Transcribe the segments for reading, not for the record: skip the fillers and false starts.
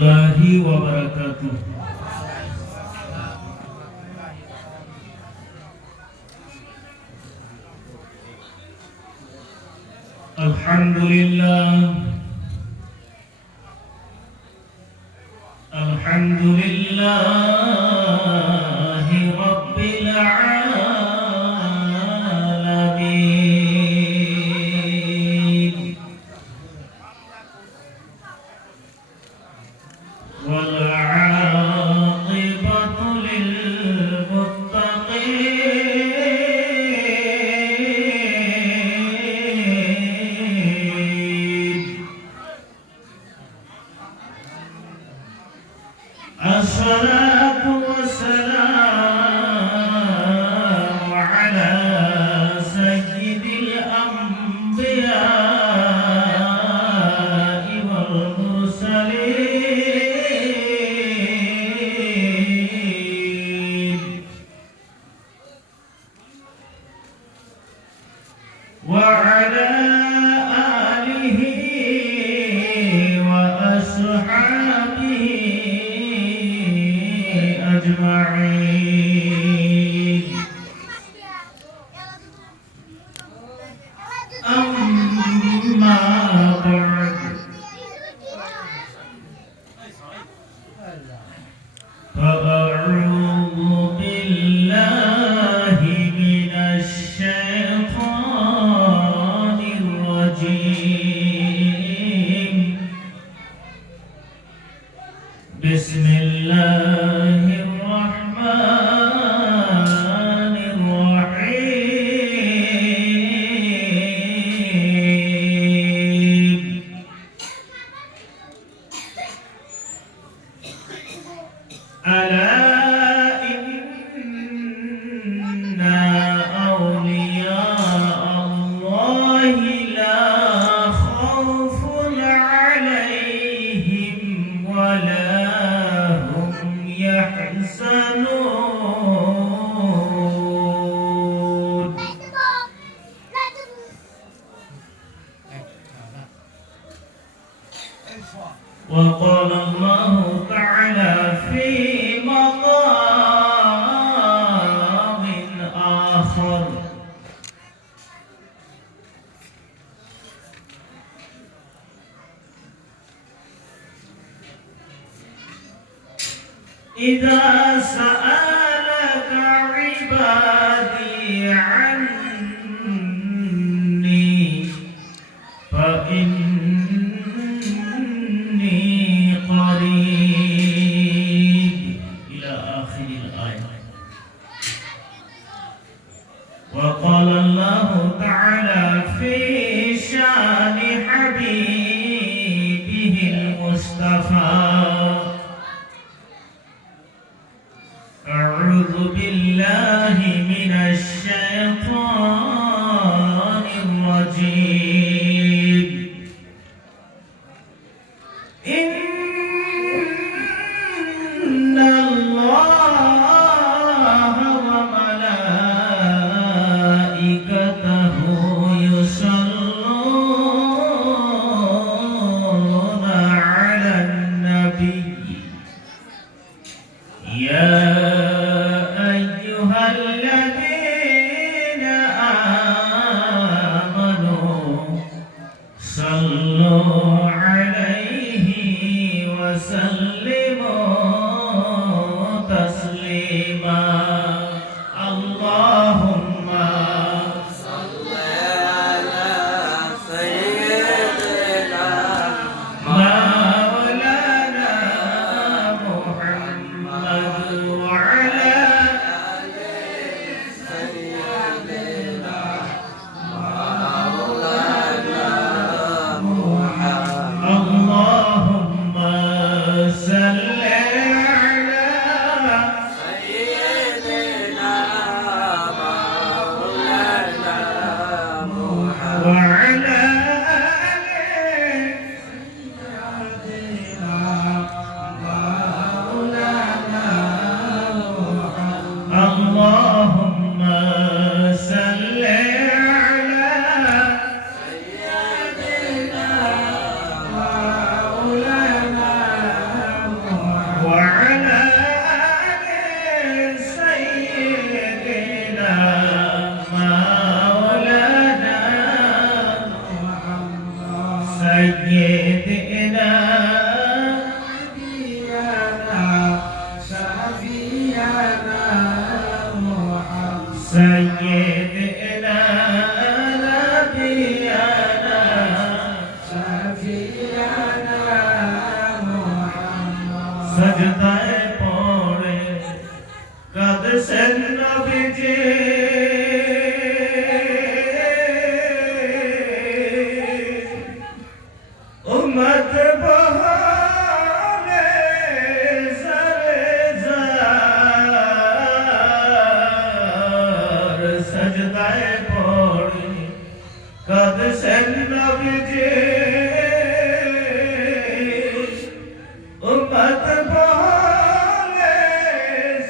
warahmatullahi wabarakatuh. Alhamdulillah, alhamdulillahi rabbil alamin. Wal aqibatu lil muttaqin. Assalatu wassalamu ala sayyidil anbiya'i wal mursalin wa ala alihi wa ashabihi أجمعين. أما بعد فأعوذ بالله من الشيطان الرجيم. بسم الله الرحمن الرحيم. ألا إن أولياء الله لا خوف عليهم ولا هم يحزنون. وقال الله تعالى في مقام آخر: إذا سألك عبادي عني فإني قريب إلى آخر الآية. وقال الله تعالى في شأن حبيبه المصطفى: أعوذ بالله من الشيطان الرجيم. إن الله وملائكته يصلون على النبي يا أيها الذين آمنوا صلوا عليه وسلموا تسليما. اللهم صل على سيدنا مولانا محمد وعلى سيدنا مولانا محمد. اللهم صل সজদায় পড়ে কাঁদছেন নবীজি উম্মত বহালে সরে যার সজদায় পড়ে কাঁদছেন নবীজি উম্মত বহালে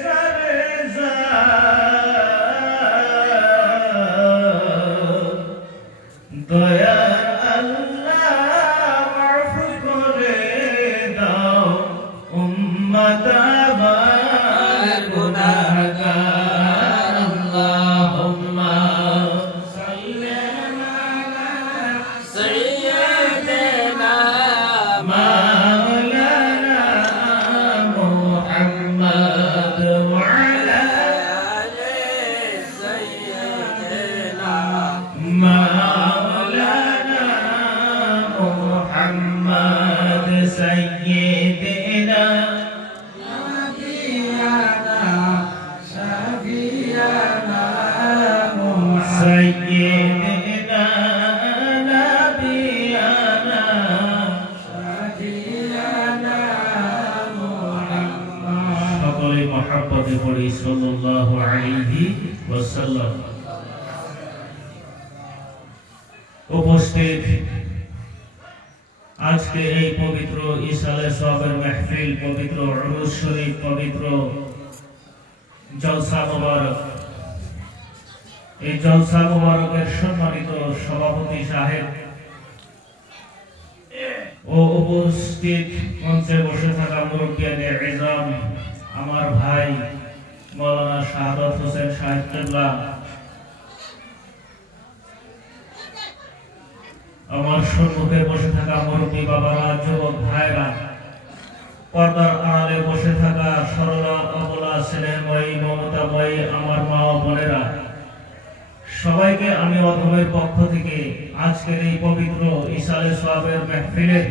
সরে যার দয়া سيدنا نبينا شفيعنا سيدنا نبينا شفيعنا محمد সকলে মহব্বতে পড়ি সাল্লাল্লাহু আলাইহি ওয়াসাল্লাম। উপস্থিত আজকে এই পবিত্র ইসালে সওয়াবের মাহফিল, পবিত্র উরুস শরীফ, পবিত্র জলসা মুবারক, এই জলসা মুবারকের সম্মানিত সভাপতি সাহেব ও উপস্থিত মঞ্চে বসে থাকা মুরব্বিয়ানে ইজাম, আমার ভাই মাওলানা শাহাদাত হোসেন সাহেব কিবলা, আমার সম্মুখে বসে থাকা মুরব্বী বাবারা, যুবক ভাইরা, পর্দার আড়ালে বসে থাকা সরলা অবলা স্নেহময়ী মমতাময়ী আমার মা ও বোনেরা, সবাইকে আমি অধমের পক্ষ থেকে আজকের এই পবিত্র ইসালে সওয়াবের মাহফিলের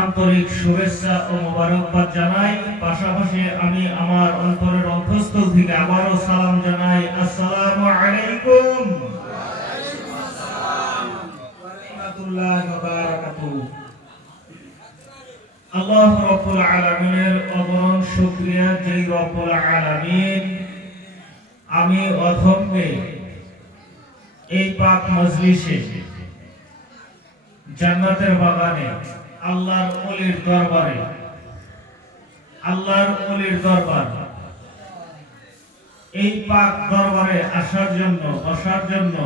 আন্তরিক শুভেচ্ছা ও মোবারকবাদ জানাই। পাশাপাশি আমি আমার অন্তরের অন্তঃস্থল থেকে আবারও সালাম জানাই, আসসালামু আলাইকুম। আল্লাহ রাব্বুল আলামিনের অগণন শুকরিয়া, যেই রব্বুল আলামিন আমি অধমকে এই পাক মজলিসে জান্নাতের বাগানে আল্লাহর ওলির দরবারে, আল্লাহর ওলির দরবার, এই পাক দরবারে আসার জন্য, বসার জন্য,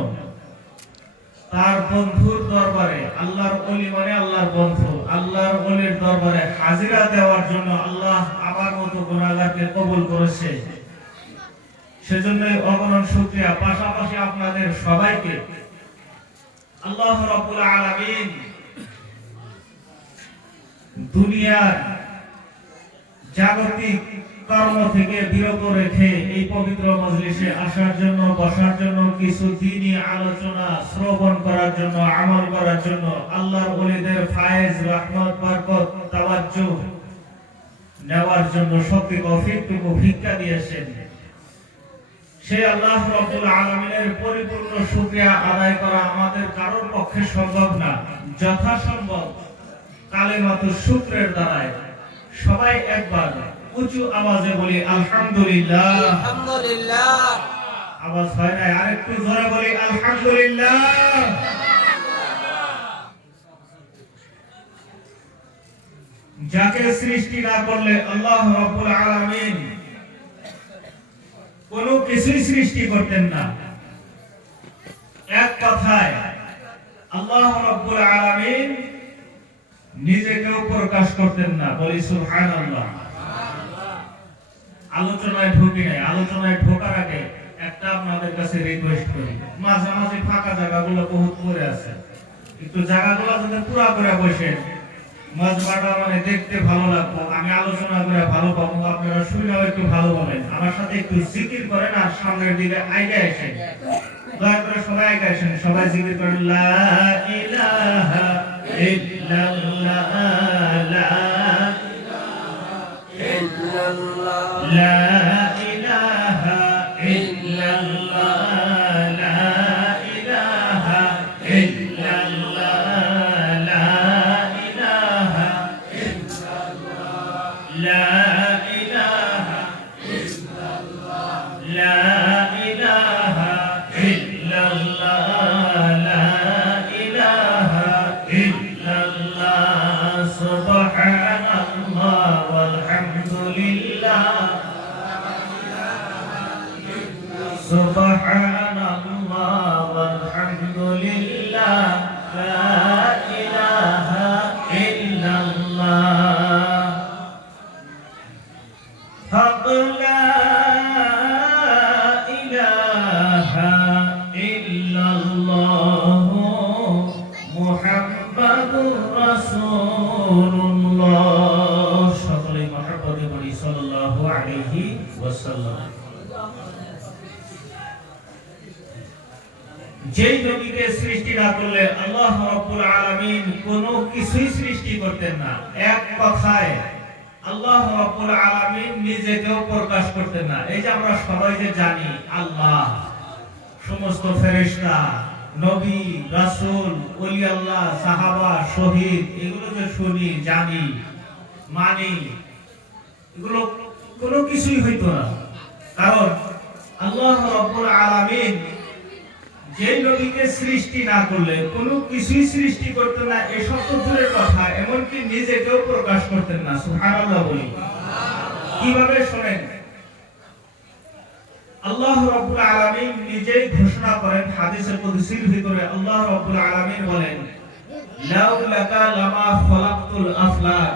তার বন্ধুর দরবারে, আল্লাহর ওলি মানে আল্লাহর বন্ধু, আল্লাহর ওলির দরবারে হাজিরা দেওয়ার জন্য আল্লাহ আমার মতো গুনাহগারকে কবুল করেছে। সেজন্যই অগণন শুকরিয়া। পাশাপাশি আপনাদের সবাইকে আল্লাহ রাব্বুল আলামিন দুনিয়ার জাগতিক কর্ম থেকে বিরত রেখে এই পবিত্র মজলিসে আসার জন্য, বসার জন্য, কিছু দ্বীনি আলোচনা শ্রবণ করার জন্য, আমল করার জন্য আল্লাহর ওলিদের ফায়েজ, রহমত, বরকত, তাওয়াজ্জুহ নেওয়ার জন্য শক্তি তৌফিকটুকু ভিক্ষা দিয়েছেন। সেই আল্লাহ রাব্বুল আলামিনের পরিপূর্ণ শুকরিয়া আদায় করা আমাদের কারোর পক্ষে সম্ভব না। যথাসম্ভব কালিমাতুশ শুকরের দ্বারায় সবাই একবার উঁচু আওয়াজে বলি আলহামদুলিল্লাহ। আলহামদুলিল্লাহ। আওয়াজ হয় না, আরেকটু জোরে বলি আলহামদুলিল্লাহ। যাকে সৃষ্টি না করলে আল্লাহ রাব্বুল আলামিন কোনো কিছুই সৃষ্টি করতেন না। এক কথায় আল্লাহ রাব্বুল আলামিন নিজেকেও প্রকাশ করতেন না। বলি সুবহানাল্লাহ। আলোচনায় ঢুকি নাই। আলোচনায় ঢোকার আগে একটা আপনাদের কাছে রিকোয়েস্ট করি, মাঝে মাঝে ফাঁকা জায়গাগুলো বহুত পড়ে আছে, একটু জায়গাগুলো যদি পুরা করে বসেন, মজমাটা মানে দেখতে ভালো লাগবে, আমি আলোচনা করে ভালো পাবো, আপনারা শুনেও একটু ভালো বলেন, আমার সাথে একটু জিকির করেন আর সামনের দিকে আইগা আসেন। দয়া করে সবাই আইগা আসেন, সবাই জিকির করেন লা ইলাহা ইল্লাল্লাহ লা লা ইলাহা ইল্লাল্লাহ লা ইলাহা ইল্লাল্লাহ লা ইলাহা লা ইলাহা লা ইলাহা ইল্লাল্লাহ লা ইলাহা ইল্লাল্লাহ সুবহানাল্লাহ ওয়ালহামদুলিল্লাহ সুবহানাল্লাহ ওয়ালহামদুলিল্লাহ লা ইলাহা ইল্লাল্লাহ হক লা ইলাহা ইল্লাল্লাহ মুহাম্মাদুর রাসূলুল্লাহ সকলে মহব্বতে বলি সাল্লাল্লাহু আলাইহি ওয়াসাল্লাম। যেই নবীকে সৃষ্টি না করলে আল্লাহ রাব্বুল আলামিন কোনো কিছুই সৃষ্টি করতেন না। এক কথায় আল্লাহ রাব্বুল আলামিন নিজেকেও প্রকাশ করতেন না। এই যে আমরা সবাই যে জানি আল্লাহ, সমস্ত ফেরেশতা, নবী, রাসূল, ওলি আল্লাহ, সাহাবা, শহীদ, এগুলো যে শুনি, জানি, মানি, এগুলো কোনো কিছুই হইতো না। কারণ আল্লাহ রাব্বুল আলামিন যে নবীকে সৃষ্টি না করলে কোনো কিছুই সৃষ্টি করতেন না। এসব তো দূরের কথা, এমনকি নিজেকেও প্রকাশ করতেন না। সুবহানাল্লাহ বলি। কিভাবে শোনেন, আল্লাহ রাব্বুল আলামিন নিজেই ঘোষণা করেন হাদিসে কুদসির ভিতরে। আল্লাহ রাব্বুল আলামিন বলেন, লাউ লাকা লামা খলাকতুল আফলাক,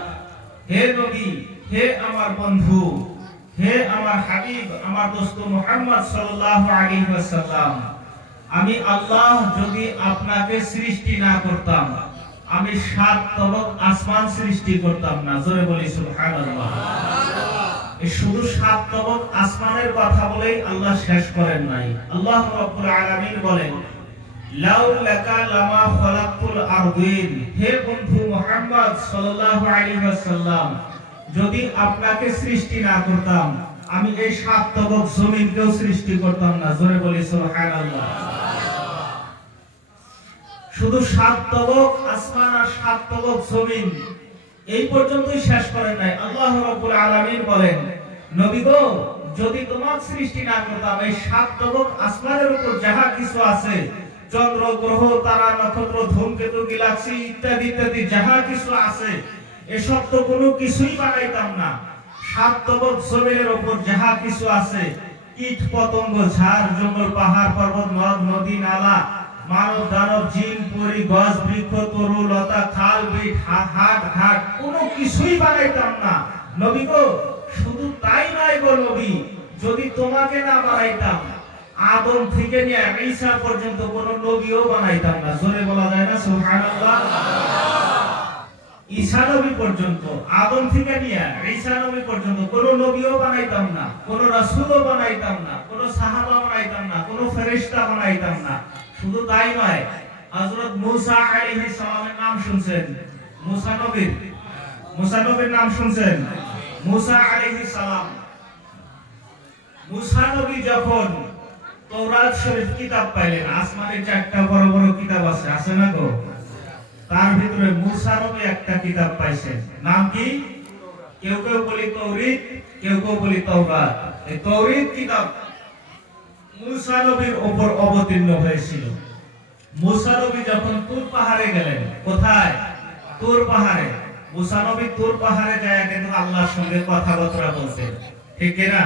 হে নবী, হে আমার বন্ধু, হে আমার হাবিব, আমার দোস্ত মুহাম্মদ সাল্লাল্লাহু আলাইহি ওয়াসাল্লাম, আমি আল্লাহ যদি আপনাকে সৃষ্টি না করতাম, আমি 7 তবক আসমান সৃষ্টি করতাম না। জোরে বলি সুবহানাল্লাহ। এই শুধু 7 তবক আসমানের কথা বলেই আল্লাহ শেষ করেন নাই। আল্লাহ রাব্বুল আলামিন বলেন, লাউ লাকা লামা খলাকতুল আরদিন, হে বন্ধু মুহাম্মদ সাল্লাল্লাহু আলাইহি ওয়াসাল্লাম, যদি আপনাকে সৃষ্টি না করতাম, আমি এই 7 তবক জমিনকেও সৃষ্টি করতাম না। জোরে বলি সুবহানাল্লাহ। শুধু 7 তবক আসমান আর 7 তবক জমিন, এই পর্যন্তই শেষ করেন নাই। আল্লাহ রাব্বুল আলামিন বলেন, নবী গো, যদি তোমার সৃষ্টি না করতাম, এই 7 তবক আসমানের উপর যাহা কিছু আছে, চন্দ্র, গ্রহ, তারা, নক্ষত্র, ধূমকেতু, গ্যালাক্সি ইত্যাদি ইত্যাদি যাহা কিছু আছে, এসব তো কোনো কিছুই বানাইতাম না। 7 তবক জমিনের উপর যাহা কিছু আছে, কীট পতঙ্গ, ঝাড় জঙ্গল, পাহাড় পর্বত, নদ নদী, নালা, মানব দানব, জিন পরি, গাছ বৃক্ষ, তরু লতা, খাল বিল, হাট ঘাট, কোনো কিছুই বানাইতাম না। নবী গো, শুধু তাই নয় গো নবী, যদি তোমাকে না বানাইতাম, আদম থেকে নিয়ে ঈসা পর্যন্ত কোনো নবীও বানাইতাম না। জোরে বলা যায় না সুবহানাল্লাহ। ঈসা নবী পর্যন্ত, আদম থেকে নিয়ে ঈসা নবী পর্যন্ত কোনো নবীও বানাইতাম না, কোনো রাসূলও বানাইতাম না, কোনো সাহাবা বানাইতাম না, কোনো ফেরেশতা বানাইতাম না। শুধু তাই নয়, হযরত মূসা আলাইহিস সালামের নাম শুনছেন? মূসা নবীর নাম শুনছেন? মূসা আলাইহিস সালাম, মূসা নবী যখন তাওরাত শরীফ কিতাব পাইলেন, আসমানে 4টা বড় বড় কিতাব আছে, আছে না গো? তার ভিতরে মূসা নবী একটা কিতাব পাইছেন। নাম কি? কেউ কেউ বলি তাওরীত, কেউ কেউ বলি তাওরাত। এই তাওরীত কিতাব মূসা নবীর উপর অবতীর্ণ হয়েছিল। মূসা নবী যখন তুর পাহাড়ে গেলেন, কোথায়? তুর পাহাড়ে। মূসা নবী তুর পাহাড়ে যায় কিন্তু আল্লাহর সঙ্গে কথাবার্তা বলতেন, ঠিক কি না?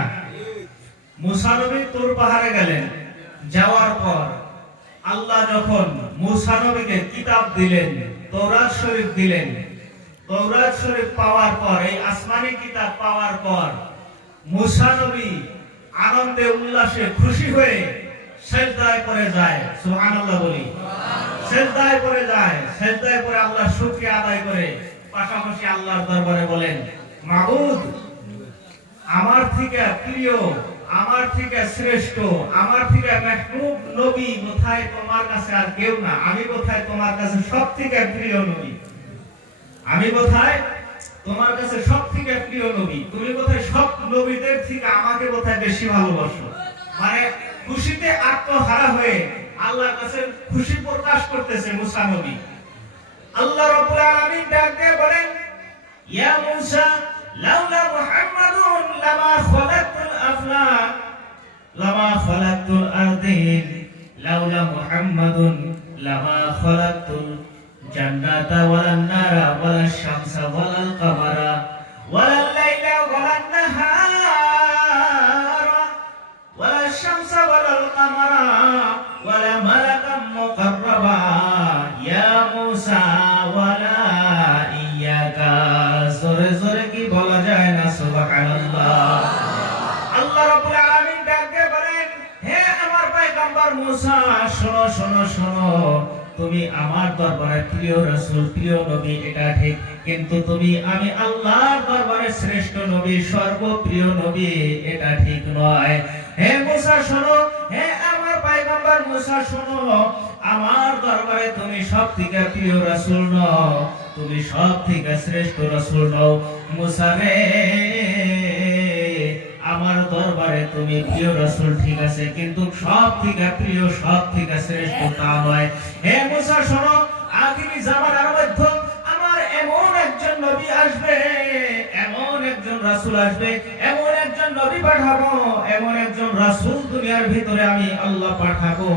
মূসা নবী তুর পাহাড়ে গেলেন, যাওয়ার পর আল্লাহ যখন মূসা নবীকে কিতাব দিলেন, তাওরাত শরীফ দিলেন, তাওরাত শরীফ পাওয়ার পর, এই আসমানি কিতাব পাওয়ার পর মূসা নবী আনন্দে উল্লাসে খুশি হয়ে সিজদায় পড়ে যায়। সুবহানাল্লাহ বলি। সিজদায় পড়ে যায়, সিজদায় পড়ে আল্লাহর শুকরিয়া আদায় করে পাশাপাশি আল্লাহর দরবারে বলেন, মাবুদ, আমার থেকে প্রিয়, আমার থেকে শ্রেষ্ঠ, আমার থেকে মাহবুব নবী কোথায়? তোমার কাছে আর কেউ না। আমি কোথায়? তোমার কাছে সবথেকে প্রিয় নবী। আমি কোথায়? তোমার কাছে সবথেকে প্রিয় নবী, তুমি কোথায় সব নবীদের থেকে আমাকে কোথায় বেশি ভালোবাসো। মানে খুশিতে আত্মহারা হয়ে আল্লাহর কাছে খুশি প্রকাশ করতেছে মুসা নবী। আল্লাহ রাব্বুল আলামিন ডাক দিয়ে বলেন, ইয়া মুসা লাউলা মুহাম্মাদুন লামা খালাকতুল আফলাক লামা খালাকতুল আরদিন লাউলা মুহাম্মাদুন লামা খালাকতুল জান্নাতা ওয়ালান নারা ওয়ালাশ শামসা ওয়ালাল কামারা ওয়ালাল লাইলা ওয়ালান নাহারা ওয়ালাশ শামসা ওয়ালাল কামারা ওয়ালা মালাকাম মুকাররাবা ইয়া মুসা ওয়ালা ইয়াকা। জোরে জোরে কি বলা যায় না সুবহানাল্লাহ। আল্লাহ রাব্বুল আলামিন ডাক দিয়ে বলেন, হে আমার পয়গম্বর মুসা, শোনো শোনো শোনো, তুমি আমার দরবারে প্রিয় রাসূল, প্রিয় নবী, এটা ঠিক, কিন্তু তুমি আমি আল্লাহর দরবারে শ্রেষ্ঠ নবী, সর্বপ্রিয় নবী, এটা ঠিক নয়। হে মুসা শোনো, হে আমার পয়গম্বর মুসা শোনো, আমার দরবারে তুমি সবথেকে প্রিয় রাসূল নও, তুমি সবথেকে শ্রেষ্ঠ রাসূল নও। মুসা রে, আমার দরবারে তুমি প্রিয় রাসূল ঠিক আছে, কিন্তু সবথেকে প্রিয়, সবথেকে শ্রেষ্ঠ তা নয়। হে মুসা শোনো, আখিরি জামানার মধ্যে আমার এমন একজন নবী আসবে, এমন একজন রাসূল আসবে, এমন একজন নবী পাঠাবো, এমন একজন রাসূল দুনিয়ার ভিতরে আমি আল্লাহ পাঠাবো,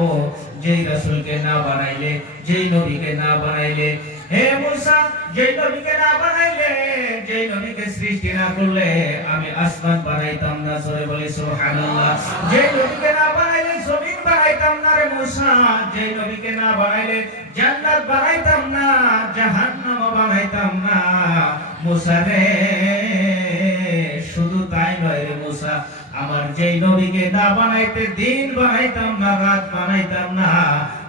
যেই রাসূলকে না বানাইলে, যেই নবীকে না বানাইলে, হে মুসা, যেই নবীকে না বানাইলে, যেই নবীকে সৃষ্টি না করলে আমি আসমান বানাইতাম না। জোরে বলি সুবহানাল্লাহ। যেই নবীকে না বানাইলে জমিন বানাইতাম না রে মুসা, যেই নবীকে না বানাইলে জান্নাত বানাইতাম না, জাহান্নাম বানাইতাম না মুসা রে। শুধু তাই নয় রে মুসা, আমার যেই নবীকে না বানাইতে দিন বানাইতাম না, রাত বানাইতাম না,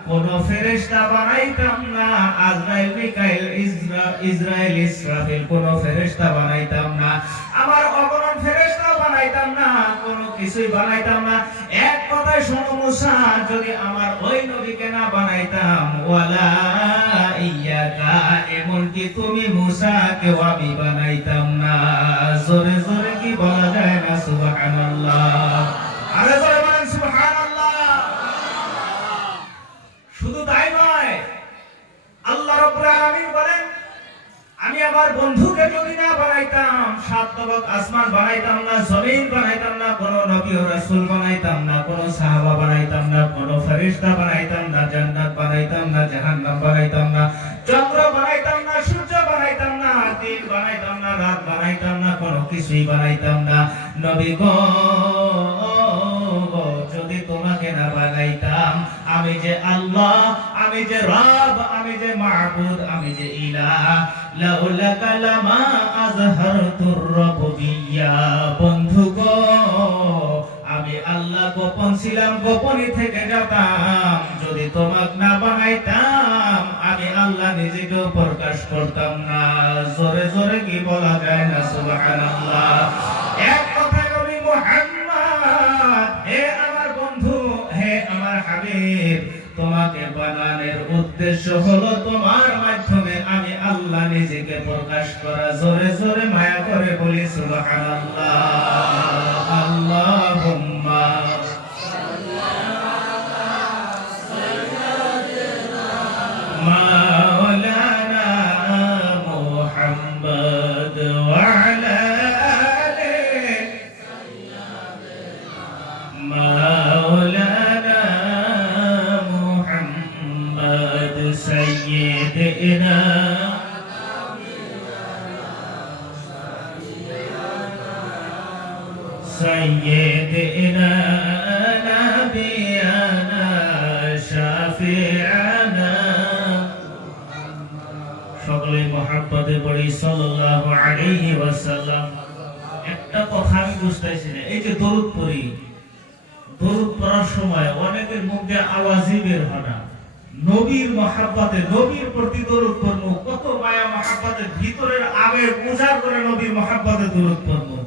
কোন ফেরেশতা বানাইতাম না, আজরাইল, মিকাইল, ইসরাইল, ইসরাফিল, কোন ফেরেশতা বানাইতাম না, আমার অগণন ফেরেশতা বানাইতাম না, কোন কিছুই বানাইতাম না। এক কথায় শোনো মুসা, যদি আমার ওই নবীকে না বানাইতাম, ওয়ালা ইয়াকা, এমনকি তুমি মুসাকেও আমি বানাইতাম না। জোরে জোরে কি বলা যায় না সুবহানাল্লাহ। আরে জোরে বলেন সুবহানাল্লাহ। শুধু তাই নয়, আল্লাহ রাব্বুল আলামিন বলেন, আমি আমার বন্ধুকে যদি না বানাইতাম, সাত তবক আসমান বানাইতাম না, জমিন বানাইতাম না, কোন নবী ও রাসূল বানাইতাম না, কোন সাহাবা বানাইতাম না, কোন ফেরেশতা বানাইতাম না, জান্নাত বানাইতাম না, জাহান্নাম বানাইতাম না, চন্দ্র বানাইতাম না, সূর্য বানাইতাম না, দিন বানাইতাম না, রাত বানাইতাম না, কোন কিছুই বানাইতাম না। নবী গো, যদি তোমাকে না বানাইতাম, আমি যে আল্লাহ, আমি যে রব, আমি যে মাবুদ, আমি যে ইলাহ, লাউলা কালামা আযহারতুর রাব্বিয়া। বন্ধু গো, আমি আল্লাহ গোপন ছিলাম, গোপনই থেকে যেতাম, যদি তোমাকে না বানাইতাম আমি আল্লাহ নিজেকে প্রকাশ করতাম না। জোরে জোরে কি বলা যায় না সুবহানাল্লাহ। এক কথায় নবী মুহাম্মদ, হে আমার বন্ধু, হে আমার হাবিব, তোমাকে বানানোর উদ্দেশ্য হলো তোমার মাধ্যমে আমি আল্লাহ নিজেকে প্রকাশ করা। জোরে জোরে মায়া করে বলি সুবহানাল্লাহ। আল্লাহুম্মা মাওলানা মুহাম্মদ ওয়া আলা আলিহি মাওলানা মুহাম্মদ সাইয়্যিদিনা سيدنا نبينا شفيعنا সকলে মহব্বতে পড়ি সাল্লাল্লাহু আলাইহি ওয়াসাল্লাম। একটা কথা আমি বুঝতেছি না, এই যে দরুদ পড়ি, দরুদ পড়ার সময় অনেকের মুখ দিয়ে আওয়াজই বের হয় না। নবীর মহব্বতে, নবীর প্রতি দরুদ পড়বো, কত মায়া মহব্বতের ভিতরের আবেগ উজাড় করে নবীর মহব্বতে দরুদ পড়বো,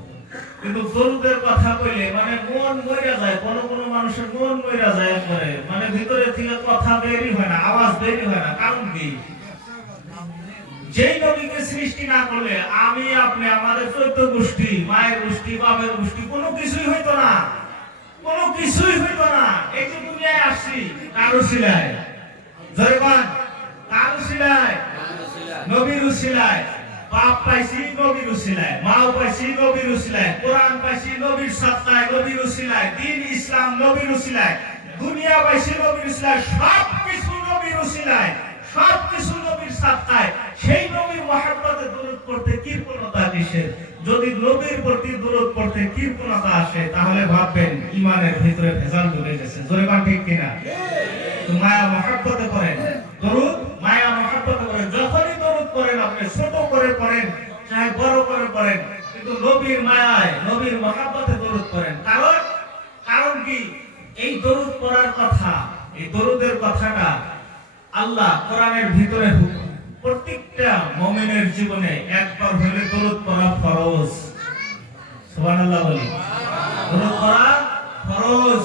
কিন্তু দরুদের কথা কইলে মানে মন মইরা যায়। কোন কোন মানুষের মন মইরা যায়, একবারে মানে ভিতরে থেকে কথা বেরই হয় না, আওয়াজ বেরই হয় না। কারণ কি? যেই নবীকে সৃষ্টি না করলে আমি আপনি আমাদের 14 গোষ্ঠী, মায়ের গোষ্ঠী, বাবার গোষ্ঠী কোনো কিছুই হইতো না, কোনো কিছুই হইতো না। এই যে দুনিয়ায় আসছি কারো উসিলায়, জোরে বল, কার উসিলায়? নবীর উসিলায়। বাপ পাইছি নবীর উসিলায়, মাও পাইছি নবীর উসিলায়, কোরআন পাইছি নবীর সত্তায়, নবীর উসিলায়, দ্বীন ইসলাম নবীর উসিলায়, দুনিয়া পাইছি নবীর উসিলায়, সব কিছু নবীর উসিলায়, সব কিছু নবীর সত্তায়। সেই নবীর মহব্বতে দরুদ পড়তে কৃপণতা কিসের? যদি নবীর প্রতি দরুদ পড়তে কৃপণতা আসে তাহলে ভাববেন ঈমানের ভিতরে ভেজাল ঢুকে গেছে। জোরে বল ঠিক কিনা? তো মায়া মহব্বতে পড়েন দরুদ, মায়া মহব্বতে পড়েন। যখনই দরুদ পড়েন আপনি ছোট করে পড়েন চাহে বড় করে পড়েন, কিন্তু নবীর মায়ায় নবীর মহব্বতে দরুদ পড়েন। কারণ কি? এই দরুদ পড়ার কথা, এই দরুদের কথাটা আল্লাহ কোরআনের ভিতরে প্রত্যেকটা মুমিনের জীবনে একবার হলে দরুদ পড়া ফরজ। সুবহানাল্লাহ বলি। দরুদ পড়া ফরজ।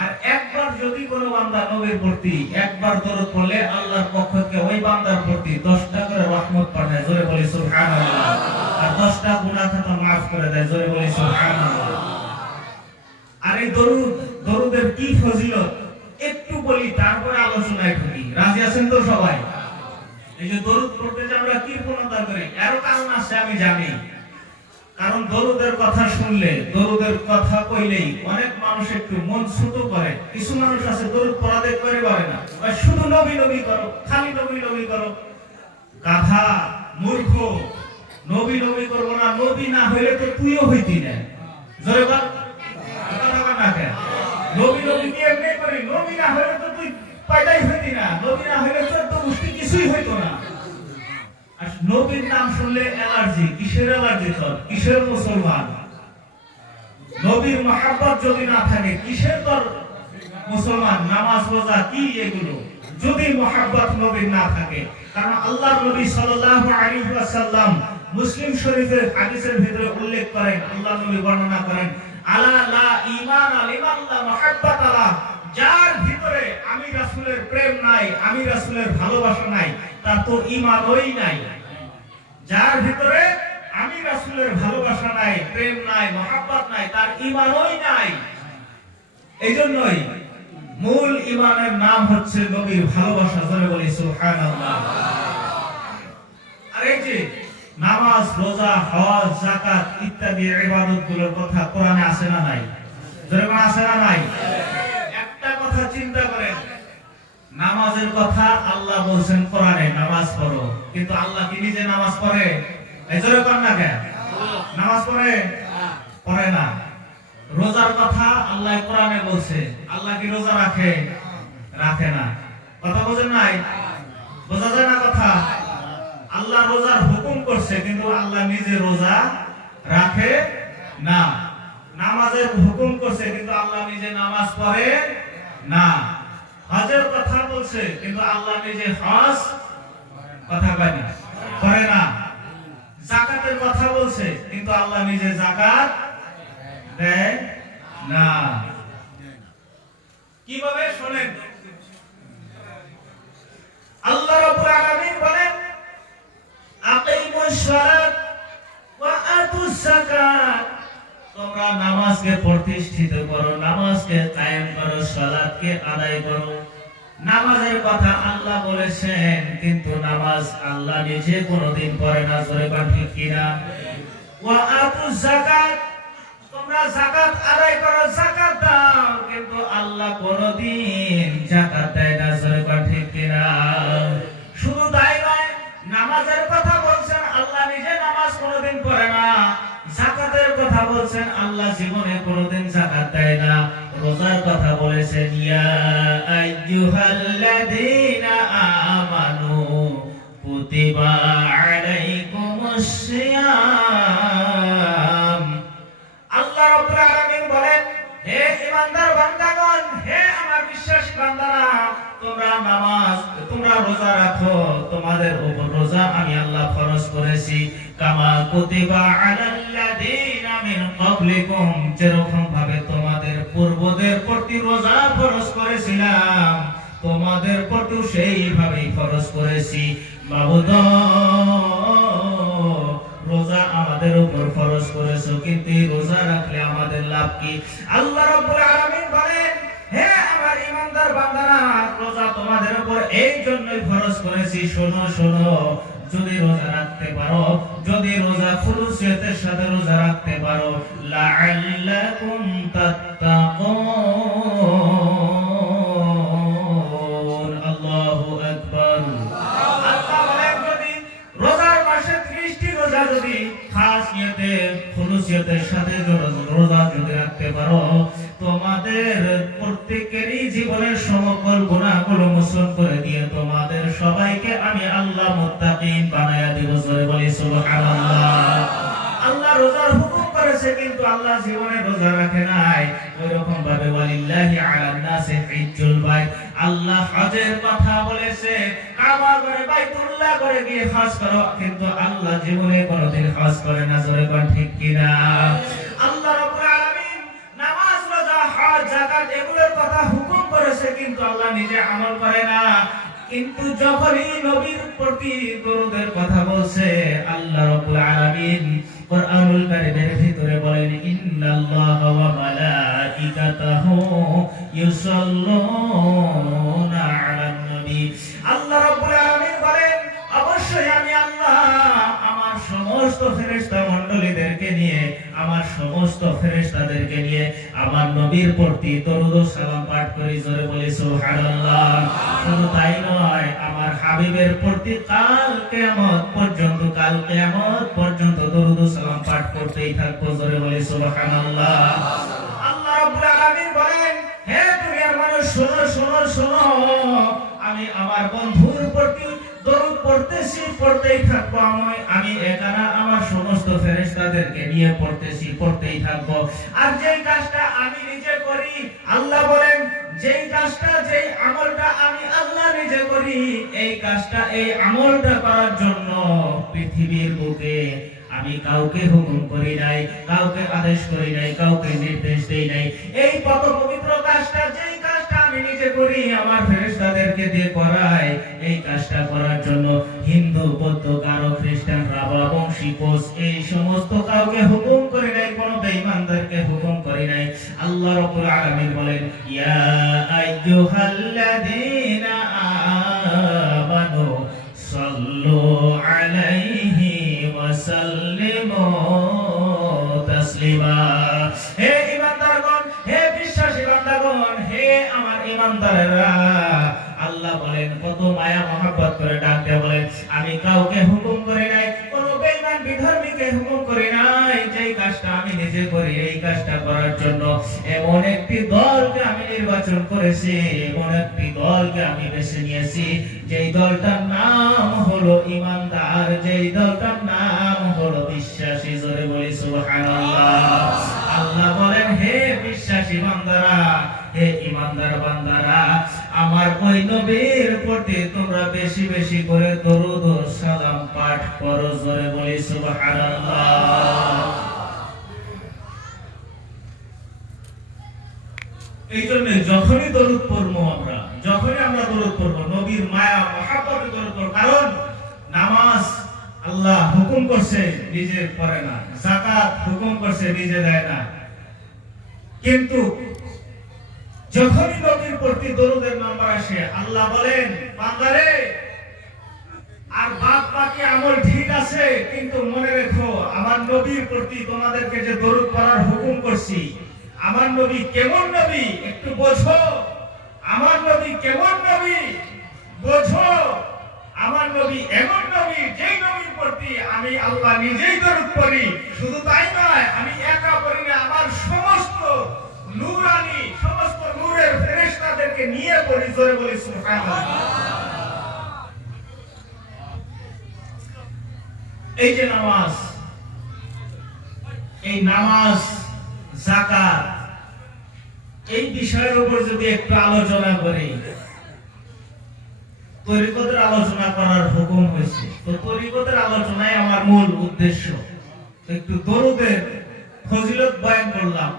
আর একবার যদি কোনো বান্দা নবীর প্রতি একবার দরুদ পড়লে আল্লাহর পক্ষ থেকে ওই বান্দার প্রতি 10টা করে রহমত পাঠায়। জোরে বলি সুবহানাল্লাহ। আর 10টা গুনাহ খাতা maaf করে দেয়। জোরে বলি সুবহানাল্লাহ। আর এই দরুদের কি ফজিলত একটু বলি, তারপরে আলোচনায় ঢুকি। রাজি আছেন তো সবাই? এই যে দরুদ পড়তে যে আমরা কৃপণতা করি, এর কারণ আছে আমি জানি। কারণ দরুদের কথা শুনলে, দরুদের কথা কইলেই অনেক মানুষ একটু মন ছোট করে। কিছু মানুষ আছে দরুদ পড়াতে করে পারে না, শুধু নবী নবী করো, খালি নবী নবী করো। গাধা, মূর্খ। নবী নবী করবো না, নবী না হইলে তো তুইও হইতি না। জোরে বল, কথা বল না কেন? নবী নবী কি এমনি করি? নবী না হইলে তো তুই পয়দাই হইতি না, নবী না হইলে তো মুষ্টি কিছুই হইতো না। আর নবীর নাম শুনলে অ্যালার্জি। কিসের অ্যালার্জি তোর? কিসের মুসলমান? নবীর মহব্বত যদি না থাকে কিসের তোর মুসলমান? নামাজ রোজা কি এগুলো যদি মহব্বত নবীর না থাকে? কারণ আল্লাহর নবী সাল্লাল্লাহু আলাইহি ওয়াসাল্লাম মুসলিম শরীফের হাদিসের ভিতরে উল্লেখ করেন, আল্লাহর নবী বর্ণনা করেন, আলা লা ঈমান লিমান লা মুহাব্বাত আলা, যার ভিতরে আমি রাসূলের প্রেম নাই, আমি রাসূলের ভালোবাসা নাই, তার তো ঈমানই নাই। যার ভিতরে আমি রাসূলের ভালোবাসা নাই, প্রেম নাই, মহব্বত নাই, তার ঈমানই নাই। এইজন্যই মূল ঈমানের নাম হচ্ছে নবীর ভালোবাসা। জোরে বলি সুবহানাল্লাহ। আর এই যে নামাজ, রোজা, হজ, যাকাত ইত্যাদি ইবাদতগুলোর কথা কোরআনে আছে না নাই? জোরে বলেন আছে না নাই? একটা কথা চিন্তা করেন, নামাজের কথা আল্লাহ বলছেন কোরআনে নামাজ পড়ো, কিন্তু আল্লাহ কি নিজে নামাজ পড়ে? এই জোরে কোন না কেন? নামাজ পড়ে? পড়ে না। রোজার কথা আল্লাহ কোরআনে বলছে, আল্লাহ কি রোজা রাখে? রাখে না। কথা বোঝেন নাই? বোঝা যায় না কথা? আল্লাহ রোজার হুকুম করছে, কিন্তু আল্লাহ নিজে রোজা রাখে না। নামাজের হুকুম করছে, কিন্তু আল্লাহ নিজে নামাজ পড়ে না। হজের কথা বলছে, কিন্তু আল্লাহ নিজে হজ কথা কয় না, করে না। যাকাতের কথা বলছে, কিন্তু আল্লাহ নিজে যাকাত দেয় না। কিভাবে? শুনেন, আল্লাহ রাব্বুল আলামিন বলেন, আকিমুস সালাত ওয়া আতুস যাকাত, তোমরা নামাজকে প্রতিষ্ঠিত করো, নামাজকে কায়েম করো, সালাতকে আদায় করো। নামাজের কথা আল্লাহ বলেছেন, কিন্তু নামাজ আল্লাহ নিজে কোনোদিন পড়ে না। জোরে বলেন ঠিক কিনা? ওয়া আতুস যাকাত, তোমরা যাকাত আদায় করো, যাকাত দাও, কিন্তু আল্লাহ কোনোদিন যাকাত দেয় না। জোরে বলেন ঠিক কিনা? শুধু তাই নয়, নামাজের কথা বলছেন, আল্লাহ নিজে নামাজ কোনোদিন পড়ে না। যাকাতের কথা বলছেন, আল্লাহ জীবনে কোনোদিন যাকাত দেয় না। রোজার কথা বলেছেন, ইয়া আইয়ুহাল্লাযীনা আমানু কুতিবা আলাইকুমুস সিয়াম। আল্লাহ রাব্বুল আলামিন বলেন, হে ঈমানদার বান্দাগণ, হে আমার বিশ্বাসী বান্দারা, তোমরা রোজা রাখো, তোমাদের উপর রোজা আমি আল্লাহ ফরজ করেছি। কামা কুতিবা আলাল্লাযীনা মিন ক্বাবলিকুম, যেরকম ভাবে তোমাদের পূর্বদের প্রতি রোজা ফরজ করেছিলাম, তোমাদের প্রতি সেইভাবেই ফরজ করেছি। মাবুদ, রোজা আমাদের উপর ফরজ করেছো, কিন্তু এই রোজা রাখলে আমাদের লাভ কি? আল্লাহ রাব্বুল আলামিন বলেন, হে আমার ঈমানদার বান্দারা, রোজা তোমাদের উপর এই জন্যই ফরজ করেছি, শোনো শোনো, যদি রোজা রাখতে পারো, যদি রোজা খুলুসিয়তের সাথে রোজা রাখতে পারো, লাআল্লাকুম তাত্তাকুন। আল্লাহু আকবার। আল্লাহ বলেন, যদি রোজার মাসে 30টি রোজা যদি খাস নিয়তে খুলুসিয়তের সাথে রোজা যদি রাখতে পারো, তোমাদের প্রত্যেকেরই জীবনের সকল গুনাহগুলো মোচন করে দিয়ে তোমাদের সবাইকে আমি আল্লাহ মুত্তাকিন বানায়া দিব। জোরে বলি সুবহানাল্লাহ। আল্লাহ রোজার হুকুম করেছে, কিন্তু আল্লাহ জীবনে রোজা রাখে নাই। ওইরকম ভাবে ওয়ালিল্লাহি আলান নাসি হিজ্জুল বাইত, আল্লাহ হজের কথা বলেছে, কাবা ঘরে বাইতুল্লাহ করে গিয়ে হজ করো, কিন্তু আল্লাহ জীবনে কোনোদিন হজ করে না। জোরে কোন ঠিক কিনা? আল্লাহ রাব্বুল আলামিন নামাজ, রোজা, হজ, যাকাত এগুলোর কথা হুকুম করেছে, কিন্তু আল্লাহ নিজে আমল করে না। কিন্তু যখনই নবীর প্রতি দরুদের কথা বলছে, আল্লাহ রাব্বুল আলামিন কুরআনুল কারীমের ভিতরে বলেন, ইন্নাল্লাহা ওয়া মালাইকাতাহু ইউসাল্লুনা আলান নবী। আল্লাহ রাব্বুল আলামিন বলেন, অবশ্যই আমি আল্লাহ আমার সমস্ত ফেরেশতা মণ্ডলীদেরকে নিয়ে, আমার সমস্ত ফেরেশতাদেরকে নিয়ে আমার নবীর প্রতি দরুদ ও সালাম পাঠ করি। জোরে বলি সুবহানাল্লাহ। শুধু তাই নয়, আমার হাবিবের প্রতি কাল কিয়ামত পর্যন্ত দরুদ ও সালাম পাঠ করতেই থাকবো। জোরে বলি সুবহানাল্লাহ। আল্লাহ রাব্বুল আলামিন বলেন, হে দুনিয়ার মানুষ, শোনো শোনো শোনো, আমি আমার বন্ধুর প্রতি দরুদ পড়তেই থাকবো। আমি একানা আমার সমস্ত ফেরেশতাদেরকে নিয়ে পড়তেই থাকবো। আর যেই কাজটা আমি নিজে করি, আল্লাহ বলেন, যেই কাজটা, যেই আমলটা আমি আল্লাহ নিজে করি, এই কাজটা, এই আমলটা করার জন্য পৃথিবীর বুকে আমি কাউকে হুকুম করি নাই, কাউকে আদেশ করি নাই, কাউকে নির্দেশ দেই নাই। এই কত পবিত্র কাজটা, যেই কাজটা আমি নিজে করি, আমার ফেরেশতাদেরকে দিয়ে করাই, এই কাজটা করার জন্য হিন্দু, বৌদ্ধ, গারো, খ্রিস্টান, রাভা, বংশী, কোচ, এই সমস্ত কাউকে হুকুম করি নাই, কোন বেঈমানদেরকে হুকুম করি নাই। আল্লাহ রাব্বুল আলামিন বলেন, ইয়া আইয়ুহাল্লাযীনা আমানু সাল্লু আলাইহি ওয়া সাল্লিমু তাসলিমা। হে ঈমানদারগণ, হে বিশ্বাসী বান্দাগণ, হে আমার ঈমানদারেরা, আল্লাহ বলেন, কত মায়া মহব্বত করে ডাক দেয়া বলেন, আমি কাউকে হুকুম করি নাই, কোন বেঈমান বিধর্মীকে হুকুম করি নাই। যেই কাজটা আমি নিজে করি, এই কাজটা করার জন্য এমন একটি দলকে আমি নির্বাচন করেছি, এমন একটি দলকে আমি বেছে নিয়েছি, যেই দলটার নাম হলো ঈমানদার, যেই দলটার নাম হলো বিশ্বাসী। জোরে বলি সুবহানাল্লাহ। আল্লাহ বলেন, হে বিশ্বাসী বান্দারা, হে ঈমানদার বান্দারা, আমার ওই নবীর প্রতি তোমরা বেশি বেশি করে দরুদ ও সালাম পাঠ করো। জোরে বলি সুবহানাল্লাহ। এই জন্য যখনই দরুদ পড়বো আমরা, যখনই আমরা দরুদ পড়বো, নবীর মায়া মহব্বতে দরুদ পড়বো। কারণ নামাজ আল্লাহ হুকুম করছে, নিজে পড়ে না। যাকাত হুকুম করছে, নিজে দেয় না। কিন্তু যখনই নবীর প্রতি দরুদের নাম্বার আসে, আল্লাহ বলেন, বান্দারে, আর বাদ বাকি আমল ঠিক আছে, কিন্তু মনে রেখো, আমার নবীর প্রতি তোমাদেরকে যে দরুদ পড়ার হুকুম করছি, আমার নবী কেমন নবী একটু বোঝো। আমার নবী কেমন নবী বোঝো। আমার নবী এমন নবী, যেই নবীর প্রতি আমি আল্লাহ নিজেই দরুদ পড়ি। শুধু তাই নয়, আমি একা পড়ি না, আমার সমস্ত নূরানি, সমস্ত নূরের ফেরেশতাদেরকে নিয়ে পড়ি। জোরে বলি সুবহানাল্লাহ। এই যে নামাজ, এই নামাজ, যাকাত, এই বিষয়ের উপর যদি একটু আলোচনা করি, তরিকতের আলোচনা করার হুকুম হয়েছে, তো তরিকতের আলোচনায় আমার মূল উদ্দেশ্য একটু দরুদের ফজিলত বয়ান করলাম,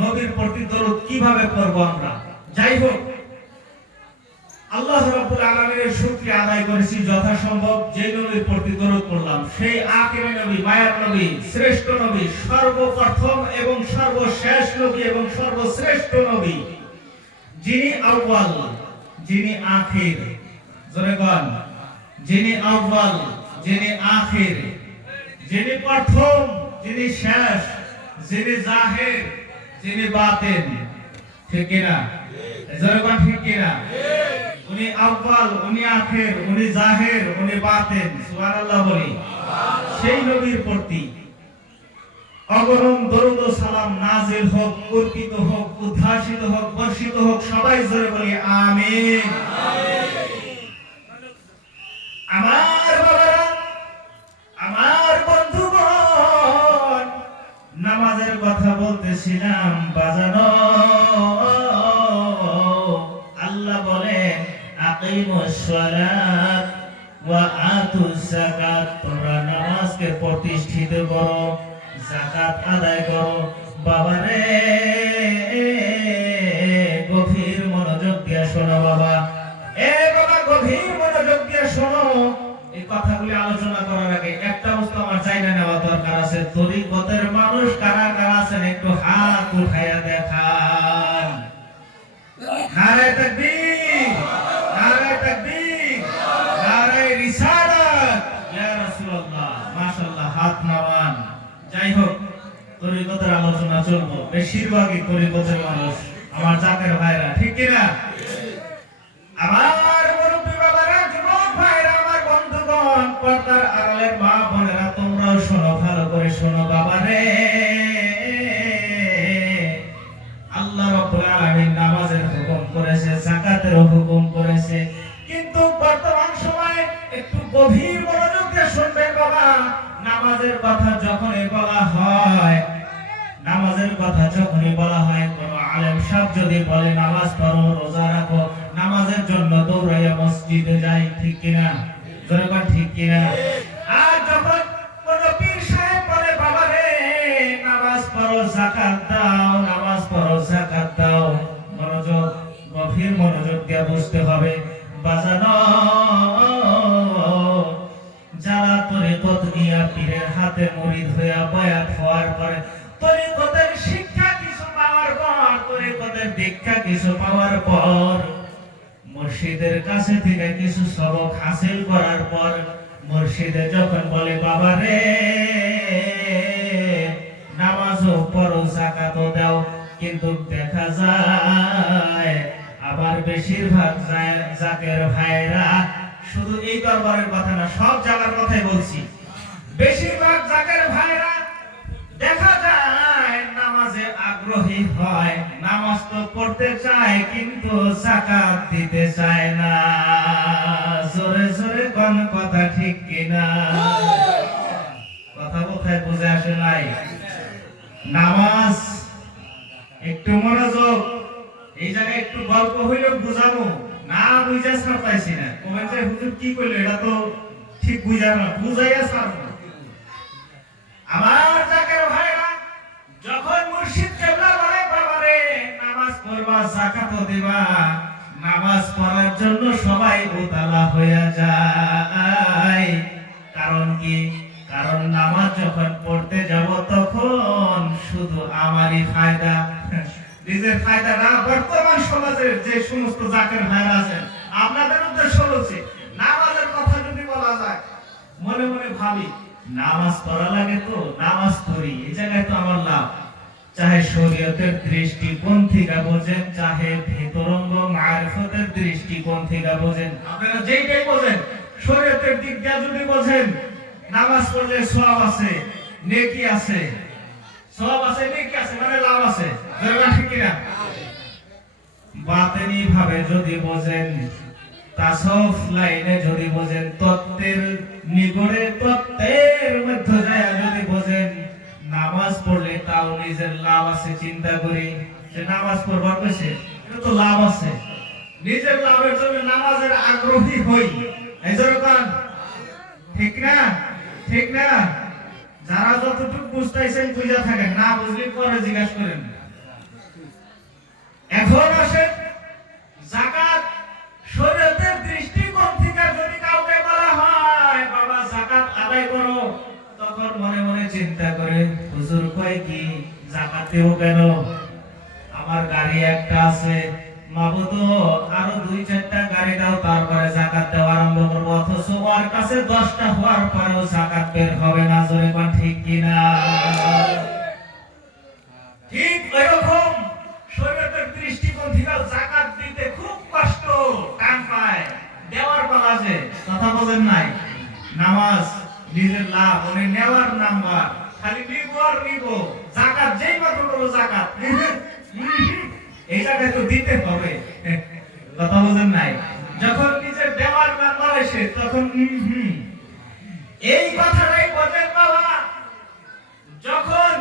নবীর প্রতি দরুদ কিভাবে করব আমরা। যাই হোক, আল্লাহ রাব্বুল আলামিনের শুকরিয়া আদায় করেছি যথাসম্ভব। যে নবীর প্রতি দরুদ পড়লাম সেই আখিরি নবী, মায়ার নবী, শ্রেষ্ঠ নবী, সর্বপ্রথম এবং সর্বশেষ নবী এবং সর্বশ্রেষ্ঠ নবী, যিনি আউয়াল, যিনি আখির, জোরে বল, যিনি আউয়াল, যিনি আখির, যিনি প্রথম, যিনি শেষ, যিনি জাহির, যিনি বাতিন। ঠিক কি না? জোরে বল, ঠিক কি না? উনি আউয়াল, উনি আখির, উনি জাহির, উনি বাতিন। সুবহানাল্লাহ বলি। সেই নবীর প্রতি অগণন দরুদ ও সালাম নাজিল হোক, অর্পিত হোক, উদ্ভাসিত হোক, বর্ষিত হোক। সবাই জোরে বলি আমিন। আমার বাবারা, আমার বন্ধুগণ, নামাজের কথা বলতেছিলাম বাজানো। আল্লাহ বলেন আকিমুস সালাত ওয়া আতুস যাকাত, তোমরা নামাজকে প্রতিষ্ঠিত করো, যাকাত আদায় করো। বাবারে গভীর মনোযোগ দিয়ে শোনো বাবা, এ বাবা গভীর মনোযোগ দিয়ে শোনো। এই কথাগুলি আলোচনা করার আগে একটা বস্তু আমার চাইনা নেওয়া দরকার আছে। তরিকতের মানুষ কারা কারা আছেন একটু হাত উঠাইয়া দেখান। নারে তাকবীর, নারে তাকবীর, নারে রিসালাত, ইয়া রাসূলুল্লাহ। মাশাআল্লাহ, হাত নামান। যাই হোক, তরিকতের আলোচনা চলবো। বেশিরভাগই তরিকতের মানুষ আমার জাতের ভাইরা, ঠিক কি না? আমার মুরব্বী বাবারা, যুবক ভাইরা, আমার বন্ধুগণ, পর্দার আড়ালের মা বোনেরা, তোমরাও শোনো, ভালো করে শোনো বাবারে। আল্লাহ রাব্বুল আলামিন নামাজের হুকুম করেছে, যাকাতের হুকুম করেছে, কিন্তু বর্তমান সময়ে একটু গভীর মনোযোগ দিয়ে শুনবেন বাবা। নামাজের কথা যখনই বলা হয়, নামাজের কথা যখনই বলা হয়, কোন আলেম সাহেব যদি বলে নামাজ পড়ো, রোজা রাখো, নামাজের জন্য দৌড়াইয়া মসজিদে যাই, ঠিক কিনা? জোরে বল, ঠিক কিনা? আর যখন কোন পীর সাহেব বলে বাবা রে নামাজ পড়ো, যাকাত দাও, নামাজ পড়ো, যাকাত দাও, মনোযোগ, গভীর মনোযোগ দিয়ে বুঝতে হবে বাজানো। যারা তরিকত নিয়া পীরের হাতে মুরিদ হইয়া বায়াত হওয়ার পরে, তরিকতের শিক্ষা কিছু পাওয়ার পর, তরিকতের দীক্ষা কিছু পাওয়ার পর, মুর্শিদের কাছে থেকে কিছু সবক হাসিল করার পর, মুর্শিদে যখন বলে বাবা রে নামাজও পড়ো, যাকাতও দাও, কিন্তু দেখা যায় আবার বেশিরভাগ জাকের ভাইরা, শুধু এই দরবারের কথা না, সব জায়গার কথাই বলছি, বেশিরভাগ জাকের ভাইরা দেখা যায় নামাজে আগ্রহী হয়, নামাজ তো পড়তে চায় কিন্তু যাকাত দিতে চায় না। জোরে জোরে কোন কথা, ঠিক কিনা? কথা কোথায় বুঝে আসে নাই? নামাজ, একটু মনোযোগ, এই জায়গায় একটু গল্প হইলে বুঝাবো না, বুঝা ছাড় পাইছি না। কমেন্টে হুজুর কি করলো, এটা তো ঠিক বুঝা না, বুঝাইয়া ছাড়বো। আমার জাকের ভাইরা, যখন মুর্শিদ কেবলা বলে বাবা রে নামাজ পড়বা, যাকাতও দিবা, নামাজ পড়ার জন্য সবাই উতালা হইয়া যায়। কারণ কি? কারণ নামাজ যখন পড়তে যাব তখন শুধু আমারই ফায়দা, নিজের ফায়দা না। বর্তমান সমাজের যে সমস্ত জাকের ভাইরা আছেন, আপনাদের উদ্দেশ্য হচ্ছে নামাজের কথা যদি বলা যায়, মনে মনে ভাবি নামাজ পড়া লাগে তো নামাজ পড়ি, এই জায়গায় তো আমার লাভ। চাহে শরীয়তের দৃষ্টিকোণ থেকে বোঝেন, চাহে ভিতরঙ্গ মারিফতের দৃষ্টিকোণ থেকে বোঝেন, আপনারা যেইটাই বোঝেন, শরীয়তের দিক দিয়ে যদি বোঝেন, নামাজ পড়লে সওয়াব আছে, নেকি আছে, সওয়াব আছে, নেকি আছে, মানে লাভ আছে। ঠিক কিনা? বাতেনি ভাবে যদি বোঝেন, তাসাউফ লাইনে যদি বোঝেন, তত্ত্বের নিগড়ে তত্ত্বের মধ্যে যায় যদি বোঝেন, নামাজ পড়লে তাও নিজের লাভ আছে। চিন্তা করি যে নামাজ পড়বার কইছে, এটা তো লাভ আছে, নিজের লাভের জন্য নামাজের আগ্রহী হই। এই জন্য ঠিক না? ঠিক না? যারা যতটুকু বুঝতেছেন বুঝা থাকেন, না বুঝলে পরে জিজ্ঞাসা করেন। এখন আসেন যাকাত, শরীয়ত চিন্তা করে হুজুর কয় কি যাকাত দেব কেন, আমার গাড়ি একটা আছে, মাবুদ আরো 2-4টা গাড়ি দাও, তারপরে যাকাত দেওয়া আরম্ভ করব। অথচ ওর কাছে 10টা হওয়ার পরেও যাকাত বের হবে না। জোরে কোন ঠিক কিনা? ঠিক এরকম শরীয়তের দৃষ্টিপন্থীরা যাকাত দিতে খুব কষ্ট টান পায়, দেওয়ার পালা যে কথা বলেন নাই। নামাজ নিজের লাভ, উনি নেওয়ার নাম্বার, খালি নিব আর নিব। যাকাত যেই মাত্র করবো যাকাত, এই জায়গায় তো দিতে হবে, কথা বলেন নাই। যখন নিজের দেওয়ার নাম্বার আসে তখন এই কথাটাই বলেন বাবা। যখন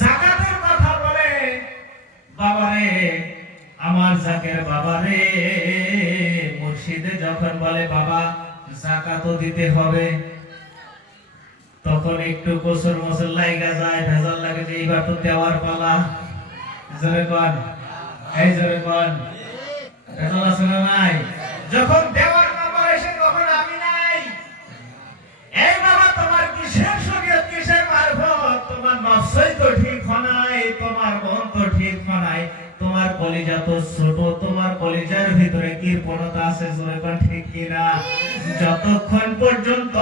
যাকাতের কথা বলে, বাবারে আমার জাকের বাবারে, মুর্শিদে যখন বলে বাবা যাকাতও দিতে হবে, তখন একটু কোসর মোসর লাগা যায়, ভেজাল লাগে যে এইবার তো দেওয়ার পালা। জোরে কোন, এই জোরে কোন, ভেজাল আছে না নাই? যখন দেওয়ার নাম্বার এসে তখন আমি নাই। এই বাবা তোমার কিসের শরীয়ত, কিসের মারফত? তোমার নফসই তো ঠিক নাই, তোমার মন তো ঠিক নাই, তোমার কলিজা তো ছোট, তোমার কলিজার ভিতরে কৃপণতা আছে। জোরে কোন ঠিক কিনা? যতক্ষণ পর্যন্ত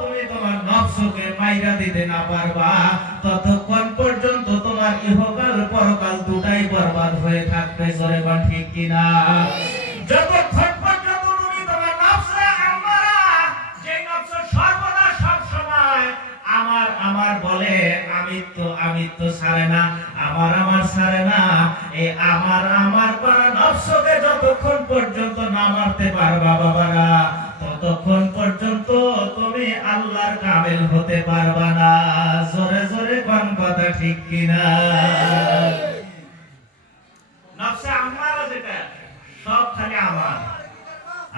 তুমি তোমার নফসকে মাইরা দিতে না পারবা, ততক্ষণ পর্যন্ত তোমার ইহকাল পরকাল দুটাই বরবাদ হয়ে থাকবে। জোরে কোন ঠিক কিনা? যতক্ষণ পর্যন্ত তুমি তোমার নফসে আম্মারা, যে নফস সর্বদা সব সময় আমার আমার বলে, আমি তো ছাড়ে না, আমার ছাড়ে না, এই আমার করা নফসকে যতক্ষণ পর্যন্ত না মারতে পারবা বাবারা, ততক্ষণ পর্যন্ত তুমি আল্লাহর কামেল হতে পারবা না। জোরে জোরে কোন কথা ঠিক কিনা? নফসে আম্মারা যেটা সব খালি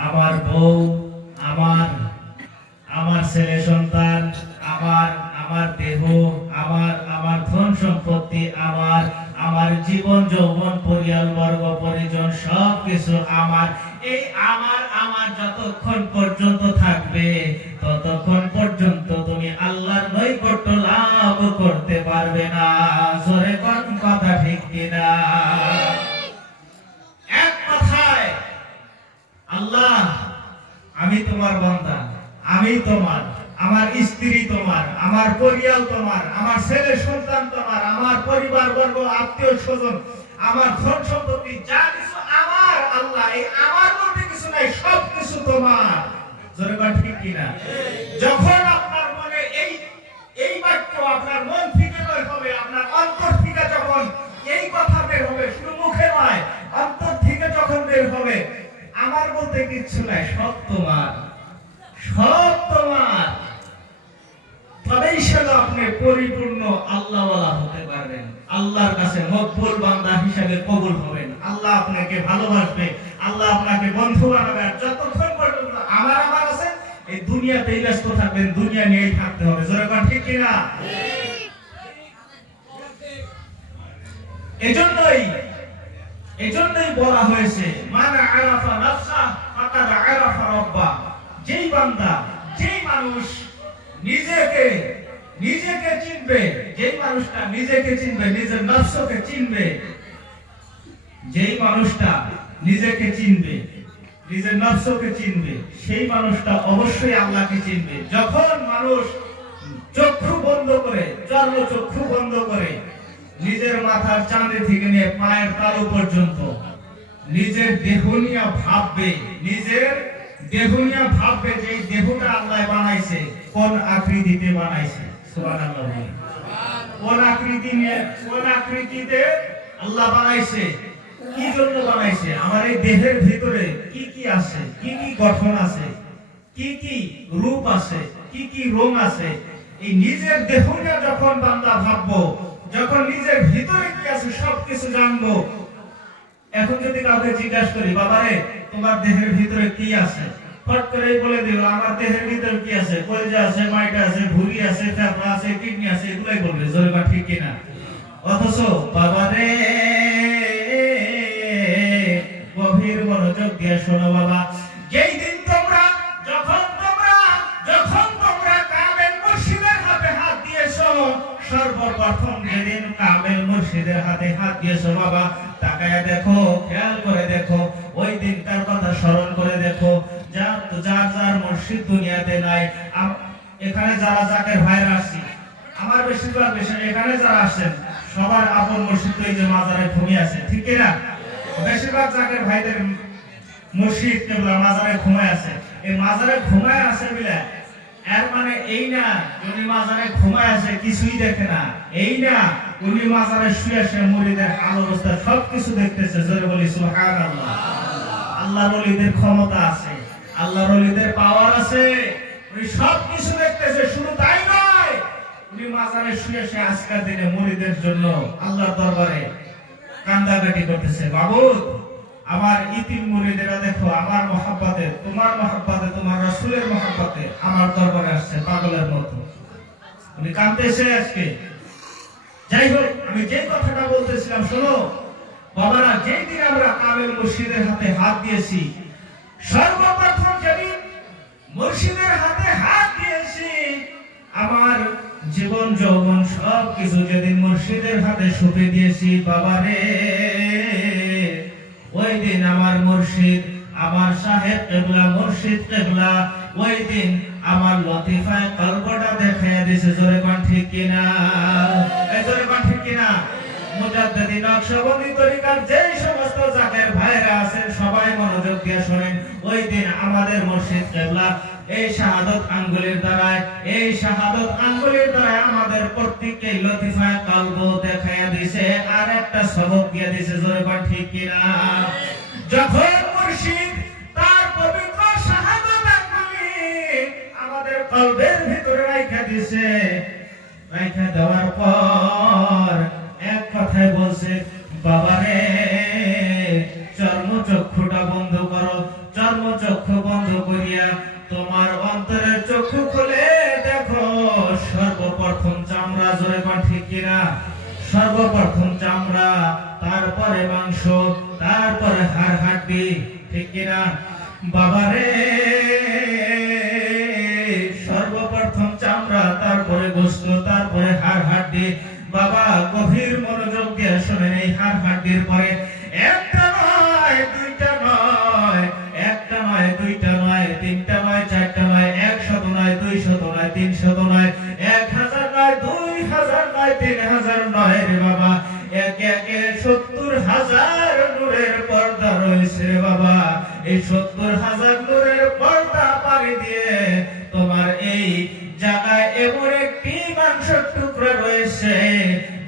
আমার বউ, আমার ছেলে সন্তান, আমার দেহ, আমার ধন সম্পত্তি, আমার জীবন যৌবন, পরিবার বর্গ, পরিজন, সবকিছু আমার। এই আমার যতক্ষণ পর্যন্ত থাকবে, ততক্ষণ পর্যন্ত তুমি আল্লাহর নৈকট্য লাভ করতে পারবে না। জোরে কোন কথা ঠিক কিনা? এক কথায় আল্লাহ, আমি তোমার বান্দা, আমি তোমার, আমার স্ত্রী তোমার, আমার পরিবার তোমার, আমার ছেলে সন্তান তোমার, আমার পরিবার বর্গ, আত্মীয় স্বজন, আমার ধন সম্পত্তি, যা কিছু আমার আল্লাহ, এই আমার মধ্যে কিছু নাই, সব কিছু তোমার। জোরে বল ঠিক কিনা? যখন আপনার মনে এই বাক্য আপনার মন থেকে বের হবে, আপনার অন্তর থেকে যখন এই কথা বের হবে, শুধু মুখে নয়, অন্তর থেকে যখন বের হবে, আমার বলতে কিচ্ছু নাই, সব তোমার, সব তোমার, তবেই সেটা আপনি পরিপূর্ণ আল্লাহওয়ালা হতে পারবেন, আল্লাহর কাছে মকবুল বান্দা হিসেবে কবুল হবেন। আল্লাহ আপনাকে ভালোবাসবে, আল্লাহ আপনাকে বন্ধু বানাবে। আর যতক্ষণ পর্যন্ত আমার আছে, এই দুনিয়াতেই ব্যস্ত থাকবেন, দুনিয়া নিয়েই থাকতে হবে। জোরে কোন ঠিক কিনা? এজন্যই বলা হয়েছে মান আরাফা নাফসা ফাকাদ আরাফা রাব্বা। যেই বান্দা, যেই মানুষ নিজেকে চিনবে, যেই মানুষটা নিজেকে চিনবে, নিজের নফসকে চিনবে, যেই মানুষটা নিজেকে চিনবে, নিজের নফসকে চিনবে, সেই মানুষটা অবশ্যই আল্লাহকে চিনবে। যখন মানুষ চক্ষু বন্ধ করে, চর্ম চক্ষু বন্ধ করে, নিজের মাথার চাঁদে থেকে নিয়ে পায়ের তালু পর্যন্ত নিজের দেহ নিয়ে ভাববে, যে এই দেহটা আল্লাহ বানাইছে, কোন আকৃতিতে বানাইছে। সুবহানাল্লাহ। কোন আকৃতিতে আল্লাহ বানাইছে, কি জন্য বানাইছে, আমার এই দেহের ভিতরে কি কি আছে, কি কি গঠন আছে, কি কি রূপ আছে, কি কি রং আছে, এই নিজের দেহ নিয়ে যখন বান্দা ভাববো, যখন নিজের ভিতরে কি আছে সবকিছু জানবো। এখন যদি কাউকে জিজ্ঞাসা করি, বাবারে তোমার দেহের ভিতরে কি আছে, ফট করে বলে দিল আমার দেহের ভিতরে কি আছে, কলিজা আছে, মাইটা আছে, ভুঁড়ি আছে, ফেফড়া আছে, কিডনি আছে, এগুলাই বলবে। জোরে বা ঠিক কিনা? অথচ বাবারে গভীর মনোযোগ দিয়ে শোনো বাবা, যেই দিন যখন তোমরা কামেল মুর্শিদের হাতে হাত দিয়ে সর্বপ্রথম যেদিন কামেল মুর্শিদের হাতে হাত দিয়েছো বাবা, তাকায় দেখো, খেয়াল করে দেখো, ওই দিনকার কথা স্মরণ করে দেখো। যার যার মুর্শিদ দুনিয়াতে নাই, এখানে যারা জাকের ভাইরা আসছি, আমার বেশিরভাগ এখানে যারা আসেন সবার আপন মুর্শিদ এই যে মাজারে ঘুমিয়ে আছে, ঠিক কিনা? বেশিরভাগ জাকের ভাইদের মুর্শিদ কেবলা মাজারে ঘুমায় আছে। এই মাজারে ঘুমায় আছে বলে এর মানে এই না উনি মাজারে ঘুমায় আছে কিছুই দেখে না, এই না উনি মাজারে শুয়ে শুয়ে মুরিদের হাল অবস্থা সবকিছু দেখতেছে। জোরে বলি সুবহানাল্লাহ। আল্লাহর ওলিদের ক্ষমতা আছে, আল্লাহর ওলিদের পাওয়ার আছে, উনি সবকিছু দেখতেছে। শুধু তাই নয়, উনি মাজারে শুয়ে শুয়ে আজকের দিনে মুরিদের জন্য আল্লাহর দরবারে কান্দাকাটি করতেছে। বাবুদ, আমার ইতিম মুরিদেরা দেখো, আমার মহব্বতে, তোমার মহব্বতে, তোমার রাসূলের মহব্বতে আমার দরবারে আসছে পাগলের মতো, উনি কাঁদতেছে আজকে। যাই হোক, আমি যে কথাটা বলতেছিলাম শোনো বাবারা, যেই দিন আমরা কামেল মুর্শিদের হাতে হাত দিয়েছি, সর্বপ্রথম যেদিন মুর্শিদের হাতে হাত দিয়েছি, আমার জীবন যৌবন সব কিছু যেদিন মুর্শিদের হাতে সঁপে দিয়েছি বাবারে, ওই দিন আমার মুর্শিদ, আমার সাহেব কেবলা, মুর্শিদ কেবলা ওই দিন আমার লতিফায় কলবটা দেখাইয়া দিয়েছে। জোরে কোন ঠিক কিনা? এই জোরে কোন ঠিক কিনা? মুজাদ্দিদি নকশবন্দি তরিকার যেই সমস্ত জাকের ভাইরা আছেন সবাই মনোযোগ দিয়ে শুনেন। ওই দিন আমাদের মুর্শিদ কেবলা এই শাহাদত আঙ্গুলের দ্বারায়, এই শাহাদত আঙ্গুলের দ্বারায় আমাদের প্রত্যেককে লতিফায় কলব দেখাইয়া দিয়েছে, আর একটা সবক দিয়ে দিয়েছে। জোরে কোন ঠিক কিনা? যখন মুর্শিদ তার পবিত্র শাহাদত আঙ্গুলি আমাদের কলবের ভিতরে রাখা দিয়েছে, রাখা দেওয়ার পর এক কথায় বলছে, বাবারে চর্মচক্ষুটা বন্ধ করো। চর্মচক্ষু বন্ধ করিয়া তোমার অন্তরের চক্ষু খুলে দেখো, সর্বপ্রথম চামড়া। জোরে কোন ঠিক কিনা? সর্বপ্রথম চামড়া, তারপরে মাংস, তারপরে হাড় হাড্ডি, ঠিক কিনা? বাবারে সর্বপ্রথম চামড়া, তারপরে গোশত, তারপরে হাড় হাড্ডি। বাবা গভীর মনোযোগ দিয়ে শুনেন, এই হাড় হাড্ডির পরে একটা নয়, দুইটা নয়, একটা নয়, দুইটা নয়, তিনটা নয়, চারটা নয়, 100 নয়, 200 নয়, 300 নয়, 1000 নয়, 2000 নয়, 3000 নয় রে বাবা, একে একে 70,000 নূরের পর্দা রয়েছে রে বাবা। এই 70,000 নূরের পর্দা পাড়ি দিয়ে তোমার এই জায়গায় এমন একটি মাংসের টুকরা রয়েছে,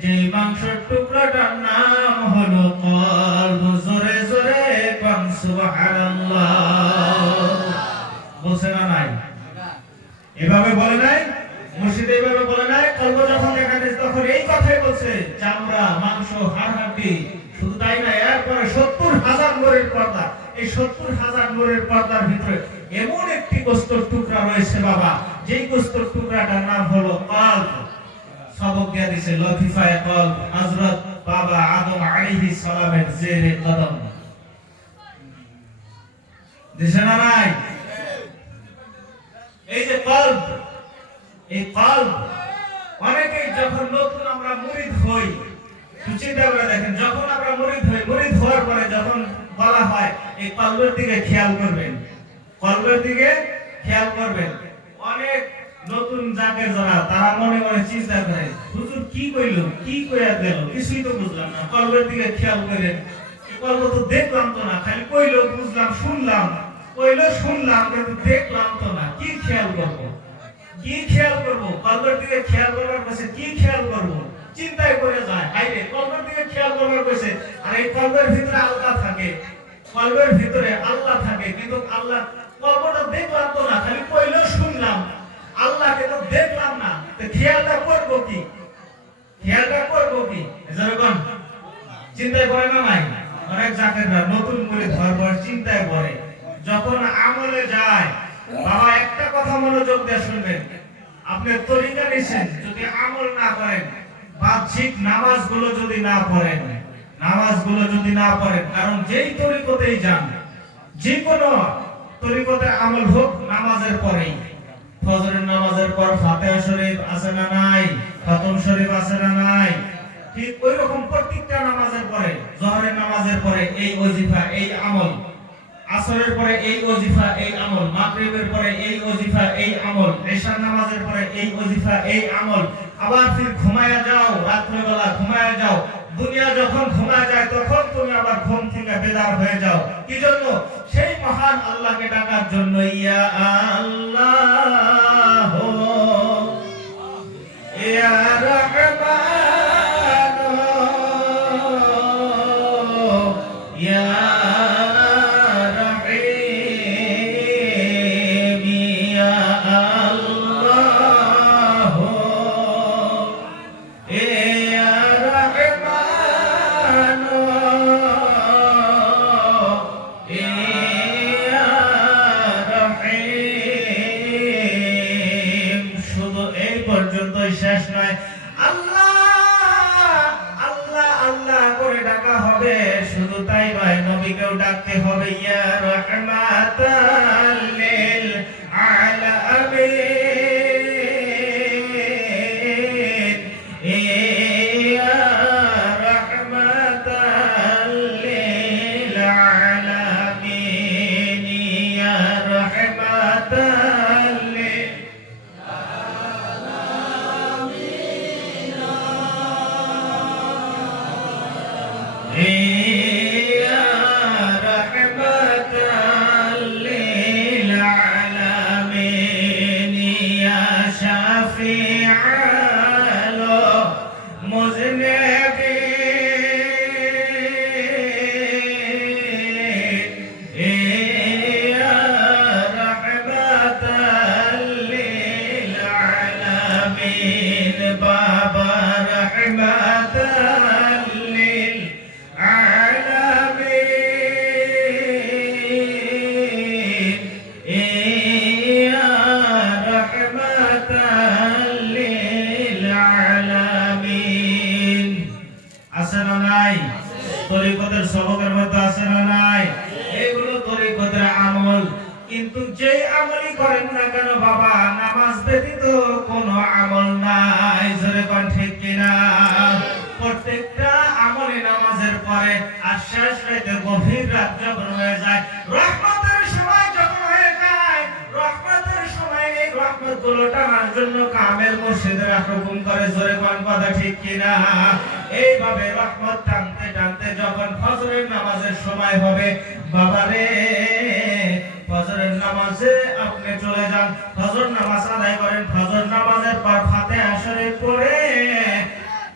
যেই মাংসের টুকরাটার নাম হলো কলব। জোরে জোরে কোন সুবহানাল্লাহ। বলছে না নাই? এভাবে বলে নাই মুর্শিদ, এইভাবে বলে নাই। কলব যখন দেখা দিয়েছে তখন এই কথাই বলছে, চামড়া, মাংস, হাড় হাড্ডি। শুধু তাই না, এরপরে 70,000 নূরের পর্দা। এই 70,000 নূরের পর্দার ভিতরে এমন একটি গোশতের টুকরা রয়েছে বাবা, যেই গোশতের টুকরাটার নাম হলো কলব। সবক দিয়ে দিয়েছে লতিফায়ে কলব, হযরত বাবা আদম আলাইহিস সালামের জেরে কদম। দিছে না নাই? এই যে কলব, এই কলব অনেকেই যখন নতুন আমরা মুরিদ হই, চিন্তা করে দেখেন, যখন আমরা মুরিদ হই, মুরিদ হওয়ার পরে যখন বলা হয় এই কলবের দিকে খেয়াল করবেন, কলবের দিকে খেয়াল করবেন। অনেক নতুন জাকের যারা, তারা মনে মনে চিন্তা করে, হুজুর কি কইলো, কি কইয়া গেল, কিছুই তো বুঝলাম না। কলবের দিকে খেয়াল করেন, কলব তো দেখলাম তো না, খালি কইলো বুঝলাম, শুনলাম, কইলো শুনলাম, কিন্তু দেখলাম তো না। কি খেয়াল করব? কি খেয়াল করব? কলবের দিকে খেয়াল করার কাছে কি খেয়াল করব? চিন্তায় করে যায়, হাইরে কলবের দিকে খেয়াল করার কাছে। আর এই কলবের ভিতরে আল্লাহ থাকে, কলবের ভিতরে আল্লাহ থাকে, কিন্তু আল্লাহ কলবটা দেখলাম তো না, খালি কইলো শুনলাম, আল্লাহকে তো দেখলাম না। তো খেয়ালটা করব কি? খেয়ালটা করব কি? এজন্য চিন্তায় করে না নাই? অনেক জাকেররা নতুন করে ধরবার চিন্তায় পড়ে, যখন আমলে যায়। বাবা একটা কথা মনোযোগ দিয়ে শুনবেন, আপনি তরিকা নিছেন, যদি আমল না করেন, বাহ্যিক নামাজগুলো যদি না পড়েন, নামাজগুলো যদি না পড়েন, কারণ যেই তরিকতেই যান, যে কোনো তরিকতে আমল হোক, নামাজের পরেই, ফজরের নামাজের পর ফাতিহা শরীফ আছে না নাই, খতম শরীফ আছে না নাই? ঠিক ওই রকম প্রত্যেকটা নামাজের পরে, জোহরের নামাজের পরে এই ওজিফা, এই আমল, আসরের পরে এই ওজিফা, এই আমল, মাগরিবের পরে এই ওজিফা, এই আমল, এশার নামাজের পরে এই ওজিফা, এই আমল, আবার ফির ঘুমায়া যাও, রাত্রিবেলা ঘুমায়া যাও। দুনিয়া যখন ঘুমায় যায় তখন তুমি আবার ঘুম থেকে বেদার হয়ে যাও। কি জন্য? সেই মহান আল্লাহকে ডাকার জন্য। ইয়া আল্লাহ, ইয়া রহমান, ইয়া রহিম, ইয়া আল্লাহ, ইয়া রহমান, ইয়া রহিম। শুধু এই পর্যন্তই শেষ নয়, আল্লাহ আল্লাহ আল্লাহ করে ডাকা হবে। শুধু তাই নয়, নবীকেও ডাকতে হবে। ইয়া রাহমাতাল লিল আলামিন, ইয়া রাহমাতাল লিল আলামিন, ইয়া রাহমাতাল লিল ইয়া রাহমাতাল লিল আলামিন, ইয়া শাফিআল মুযনিবিন, ইয়া রাহমাতাল লিল আলামিন, বাবা রাহমাতাল লিল আলামিন, ইয়া রাহমাতাল লিল আলামিন। আছে না নাই? তরিকতের সবকের মধ্যে আছে না নাই? এগুলো তরিকতের আমল। কিন্তু যে আমলই করেন না কেন বাবা, নামাজ ব্যতীত কোনো আমল নাই। জোরে কোন ঠিক কিনা? প্রত্যেকটা আমলে নামাজের পরে আর শেষ রাতে গভীর রাত যখন হয়ে যায়, রহমতের সময় যখন হয়ে যায়, রহমতের সময় এই রহমতগুলো টানার জন্য কামেল মুর্শিদরা হুকুম করে। জোরে কোন কথা ঠিক কিনা? এইভাবে রহমত টানতে টানতে যখন ফজরের নামাজের সময় হবে, বাবারে ফজরের নামাজে আপনি চলে যান, ফজর নামাজ আদায় করেন। ফজর নামাজের পর ফাতিহা শরীফ পড়ে,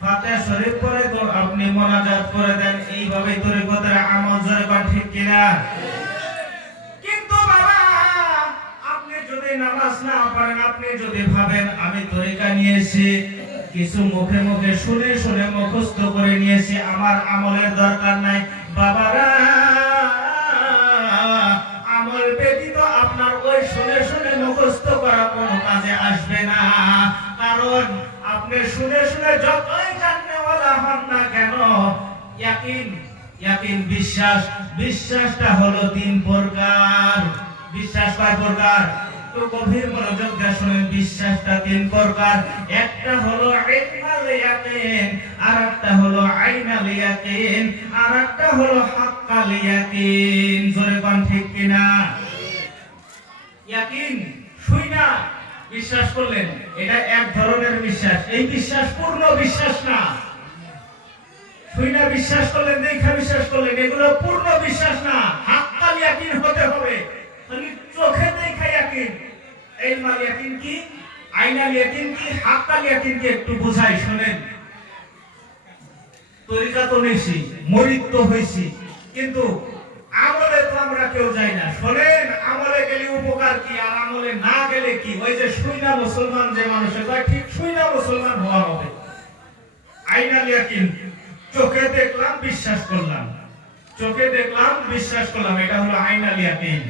ফাতিহা শরীফ পড়ে তো আপনি মোনাজাত করে দেন। এইভাবে তরিকতের আমল। জোরে কোন ঠিক কিনা? কিন্তু বাবা, আপনি যদি নামাজ না পড়েন, আপনি যদি ভাবেন আমি তরিকা নিয়েছি, কিছু মুখে মুখে শুনে শুনে মুখস্থ করে নিয়েছি, আমার আমলের দরকার নাই, বাবারা আমল ব্যতীত আপনার ওই শুনে শুনে মুখস্থ করা কোনো কাজে আসবে না। কারণ আপনি শুনে শুনে যতই জাননেওয়ালা হন না কেন, ইয়াকিন বিশ্বাস, বিশ্বাসটা হলো তিন প্রকার। বিশ্বাস কয় প্রকার? তো গভীর মনোযোগ দিয়ে শুনেন। বিশ্বাসটা তিন প্রকার। একটা হলো ইলমাল ইয়াকিন, আরেকটা হলো আইনাল ইয়াকিন, আরেকটা হলো হাক্কাল ইয়াকিন। জোরে কোন ঠিক কিনা? ইয়াকিন শুইনা বিশ্বাস করলেন, এটা এক ধরনের বিশ্বাস। এই বিশ্বাস পূর্ণ বিশ্বাস না। শুইনা বিশ্বাস করলেন, দেখা বিশ্বাস করলেন, এগুলো পূর্ণ বিশ্বাস না। হাক্কাল ইয়াকিন হতে হবে। চোখে দেখা ইয়াকিন। ইলমাল ইয়াকিন কি, আইনাল ইয়াকিন কি, হাক্কাল ইয়াকিন কি একটু বুঝাই শুনেন। তরিকা তো নিছি, মুরিদ তো হইছি, কিন্তু আমলে তো আমরা কেউ যাই না। শোনেন, আমলে গেলে উপকার কি আর আমলে না গেলে কি? ওই যে শুইনা মুসলমান যে মানুষের কয়, ঠিক শুইনা মুসলমান হওয়া হবে। আইনাল ইয়াকিন, চোখে দেখলাম বিশ্বাস করলাম, চোখে দেখলাম বিশ্বাস করলাম, এটা হলো আইনাল ইয়াকিন।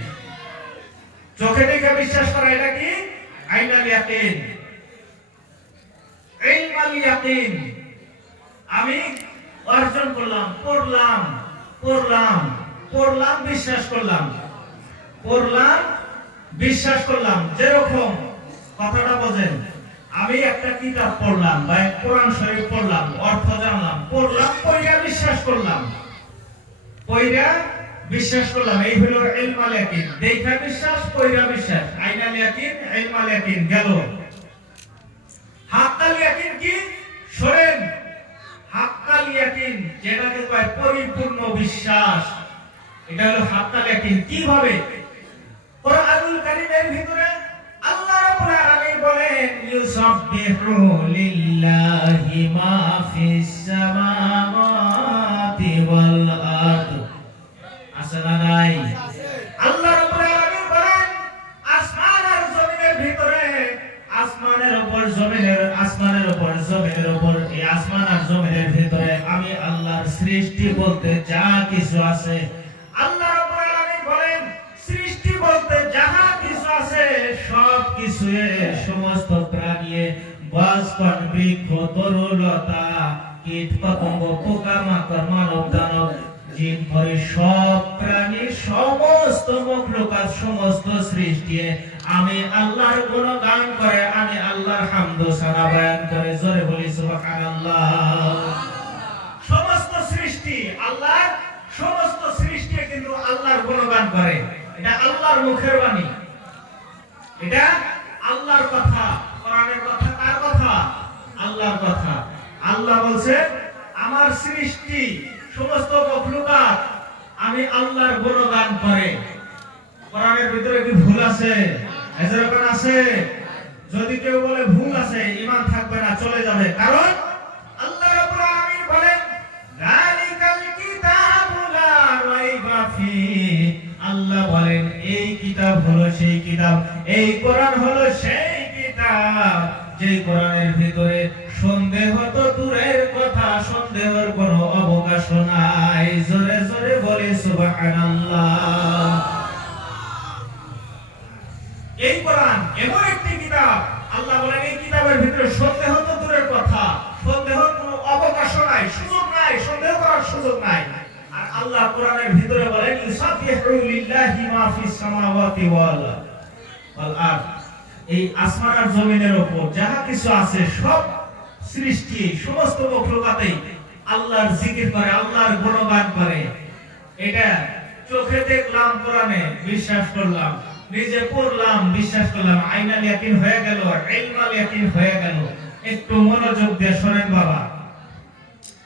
চোখে দেখে বিশ্বাস করা, এটা কি? আইনাল ইয়াকিন। ইলমাল ইয়াকিন, আমি অর্জন করলাম, পড়লাম পড়লাম পড়লাম বিশ্বাস করলাম, পড়লাম বিশ্বাস করলাম। যেরকম কথাটা বোঝেন, আমি একটা কিতাব পড়লাম বা কোরআন শরীফ পড়লাম, অর্থ জানলাম, পড়লাম, পড়িয়া বিশ্বাস করলাম, পড়িয়া বিশ্বাস করলাম, এই হলো ইলমুল ইয়াকিন। দেখা বিশ্বাস, পড়িয়া বিশ্বাস, আইনাল ইয়াকিন, ইলমুল ইয়াকিন গেল। হাক্কাল ইয়াকিন কি? শোনেন, হাক্কাল ইয়াকিন যেটাকে কয় পরিপূর্ণ বিশ্বাস, এটা হলো হাক্কাল ইয়াকিন। কিভাবে? কোরআনুল কারীমের ভিতরে আল্লাহ রাব্বুল আলামিন বলেন, ইউসাববিহু লিল্লাহি মা ফিস সামাওয়াতি ওয়াল আরদ। আসনা নাই? আল্লাহ রাব্বুল আলামিন বলেন, আসমান আর জমিনের ভিতরে, আসমানের উপর জমিনের, আসমানের উপর জমিনের উপর, এই আসমান আর জমিনের ভিতরে আমি আল্লাহর সৃষ্টি বলতে যা কিছু আছে, আল্লাহ রাব্বুল আলামিন বলেন সৃষ্টি বলতে যাহা কিছু আছে সব কিছু, সমস্ত প্রাণী, গাছপালা, বৃক্ষ, তরুলতা, কীট পতঙ্গ, পোকামাকড়, মানব দানব, জিন ভরে সব প্রাণী, সমস্ত মখলুকাত, সমস্ত সৃষ্টি আমি আল্লাহর গুণগান করে, আমি আল্লাহর হামদ সানা বয়ান করে, জোরে বলি সুবহানাল্লাহ। সমস্ত সৃষ্টি আল্লাহর, সমস্ত সৃষ্টি কিন্তু আল্লাহর গুণগান করে। এটা আল্লাহর মুখের বাণী, এটা আল্লাহর কথা, কোরআনের কথা। কার কথা? আল্লাহর কথা। আল্লাহ বলছে আমার সৃষ্টি, সমস্ত মখলুকাত আমি আল্লাহর গুণগান করে। কোরআনের ভিতরে কি ভুল আছে? এজরকান আছে? যদি কেউ বলে ভুল আছে, ঈমান থাকবে না, চলে যাবে। কারণ আল্লাহ রাব্বুল আলামিন বলেন, যালিকাল কিতাবু লা রাইবা ফিহি। আল্লাহ বলেন এই কিতাব হলো সেই কিতাব, এই কোরআন হলো সেই কিতাব, যে কোরআনের ভিতরে সন্দেহ তো দূরের কথা, সন্দেহের কোনো অবকাশ নাই। জোরে জোরে বলি সুবহানাল্লাহ। এই কোরআন এমন একটি কিতাব, আল্লাহ বলেন এই কিতাবের ভিতরে সন্দেহ তো দূরের কথা, সন্দেহের কোনো অবকাশ নাই, সুযোগ নাই, সন্দেহ করার সুযোগ নাই। আর আল্লাহ কোরআনের ভিতরে বলেন, ইউসাববিহু লিল্লাহি মা ফিস সামাওয়াতি ওয়াল আরদ। এই আসমান আর জমিনের উপর যাহা কিছু আছে সব সৃষ্টি, সমস্ত মখলুকাতেই আল্লাহর জিকির করে, আল্লাহর গুণগান করে। এটা চোখে দেখলাম, কোরআনে বিশ্বাস করলাম, নিজে পড়লাম, বিশ্বাস করলাম, আইনাল ইয়াকিন হয়ে গেল, ইলমুল ইয়াকিন হয়ে গেল। একটু মনোযোগ দিয়ে শোনেন বাবা।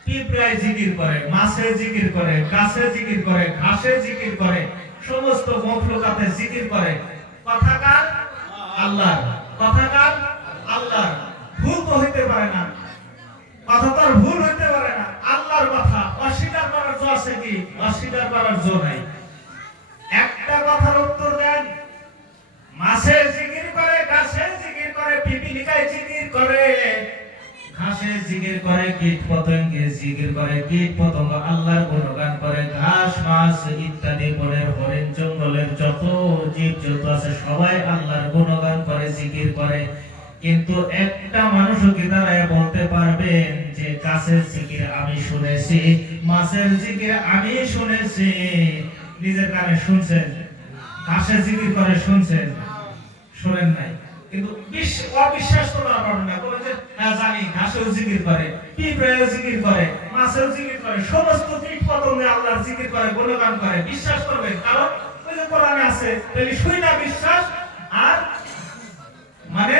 পিঁপড়ায় জিকির করে, মাছে জিকির করে, গাছে জিকির করে, ঘাসে জিকির করে, সমস্ত মখলুকাতে জিকির করে। কথা কার? আল্লাহর। কথা কার? আল্লাহর। ভুল তো হইতে পারে না, কথা তো ভুল হইতে পারে না। আল্লাহর কথা অস্বীকার করার জো আছে কি? অস্বীকার করার জো নাই। একটা কথার উত্তর দেন। মাছে জিকির করে, গাছে জিকির করে, পিপিলিকায় জিকির করে, ঘাসে জিকির করে, কীট পতঙ্গে জিকির করে, কীট পতঙ্গ আল্লাহর গুণগান করে, ঘাস, মাছ ইত্যাদি বনের হরিণ, জঙ্গলের যত জীবজন্তু আছে সবাই আল্লাহর গুণগান করে, জিকির করে। কিন্তু একটা মানুষও কি দাঁড়ায় বলতে পারবেন যে গাছের জিকির আমি শুনেছি, মাছের জিকির আমি শুনেছি? নিজের কানে শুনছেন? ঘাসের জিকির করে শুনছেন? শোনেন নাই। কিন্তু অবিশ্বাস তো করা পারবেন না। বলে যে হ্যাঁ জানি, ঘাসেও জিকির করে, পিঁপড়াও জিকির করে, মাছেও জিকির করে, সমস্ত কীট পতঙ্গে আল্লাহর জিকির করে, গুণগান করে। বিশ্বাস করবেন? কারণ ওই যে কোরআনে আছে। তাহলে শুই না বিশ্বাস, আর মানে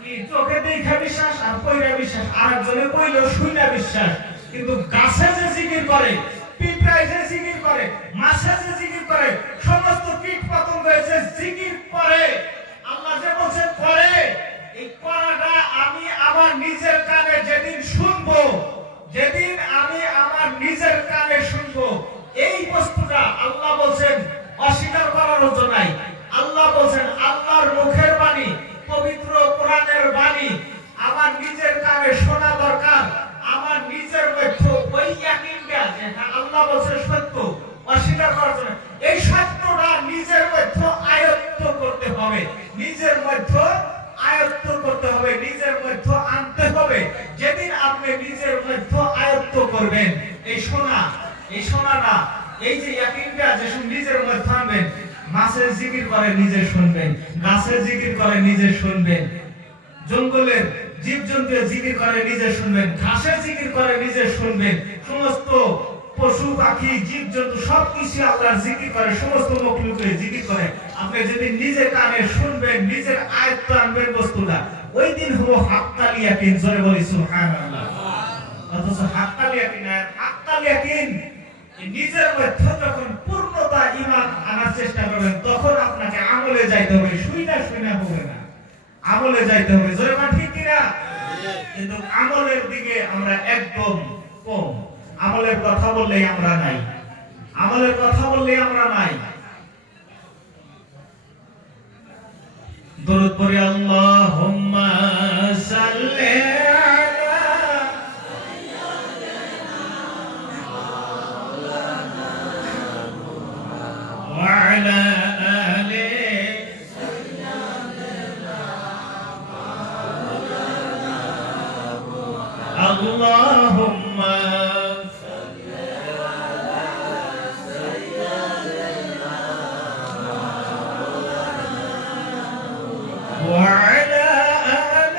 কি চোখে দেখা বিশ্বাস আর পয়রা বিশ্বাস, আর একজনে কইলেও শুই না বিশ্বাস। কিন্তু গাছে যে জিকির করে, পিঁপড়ায় যে জিকির করে, মাছে যে জিকির করে, সমস্ত কীট পতঙ্গে যে জিকির করে, আল্লাহ যে বলছে করে, এই করাটা আমি আমার নিজের কানে যেদিন শুনবো, যেদিন আমি আমার নিজের কানে শুনবো, এই বস্তুটা আল্লাহ বলছেন অস্বীকার করার মতো নাই। আল্লাহ বলছেন আল্লাহর মুখের বাণী, পবিত্র কোরআনের বাণী আমার নিজের কানে শোনা দরকার। আমার নিজের মধ্যে ওই ইয়াকিনটা যে আল্লাহ বলছে সত্য, অস্বীকার করার জন্য এই সত্যটা নিজের মধ্যে আয়ত্ত করতে হবে, নিজের মধ্যে আয়ত্ত করতে হবে, নিজের মধ্যে আনতে হবে। যেদিন আপনি নিজের মধ্যে আয়ত্ত করবেন এই শোনাটা, এই যে ইয়াকিনটা যে নিজের মধ্যে আনবেন, মাছের জিকির করে নিজে শুনবেন, গাছের জিকির করে নিজে শুনবেন, জঙ্গলের জীবজন্তু জিকির করে নিজে শুনবেন, ঘাসে জিকির করে নিজে শুনবেন, সমস্ত পশু পাখি জীবজন্তু সবকিছু আল্লাহর জিকির করে, সমস্ত মখলুকে জিকির করে। আপনি যদি নিজে কানে শুনবেন, নিজের আয়ত্ত আনবেন বস্তুটা, ওই দিন হলো হাক্কাল ইয়াকিন। জোরে বলি সুবহানাল্লাহ। অথচ হাক্কাল ইয়াকিন, হাক্কাল ইয়াকিন নিজের মধ্যে যখন পূর্ণতা ঈমান আনার চেষ্টা করবেন, তখন আপনাকে আমলে যাইতে হবে, শুইনা শুইনা হবে না, আমলে যাইতে হবে। জোরে বলেন ঠিক কিনা? কিন্তু আমলের দিকে আমরা একদম কম। আমলের কথা বললেই আমরা নাই, আমলের কথা বললেই আমরা নাই। দরুদ পড়ি আল্লাহুম্মা সাল্লি আলা ওয়া আলা আলি আল্লাহুম্মা وعلى آل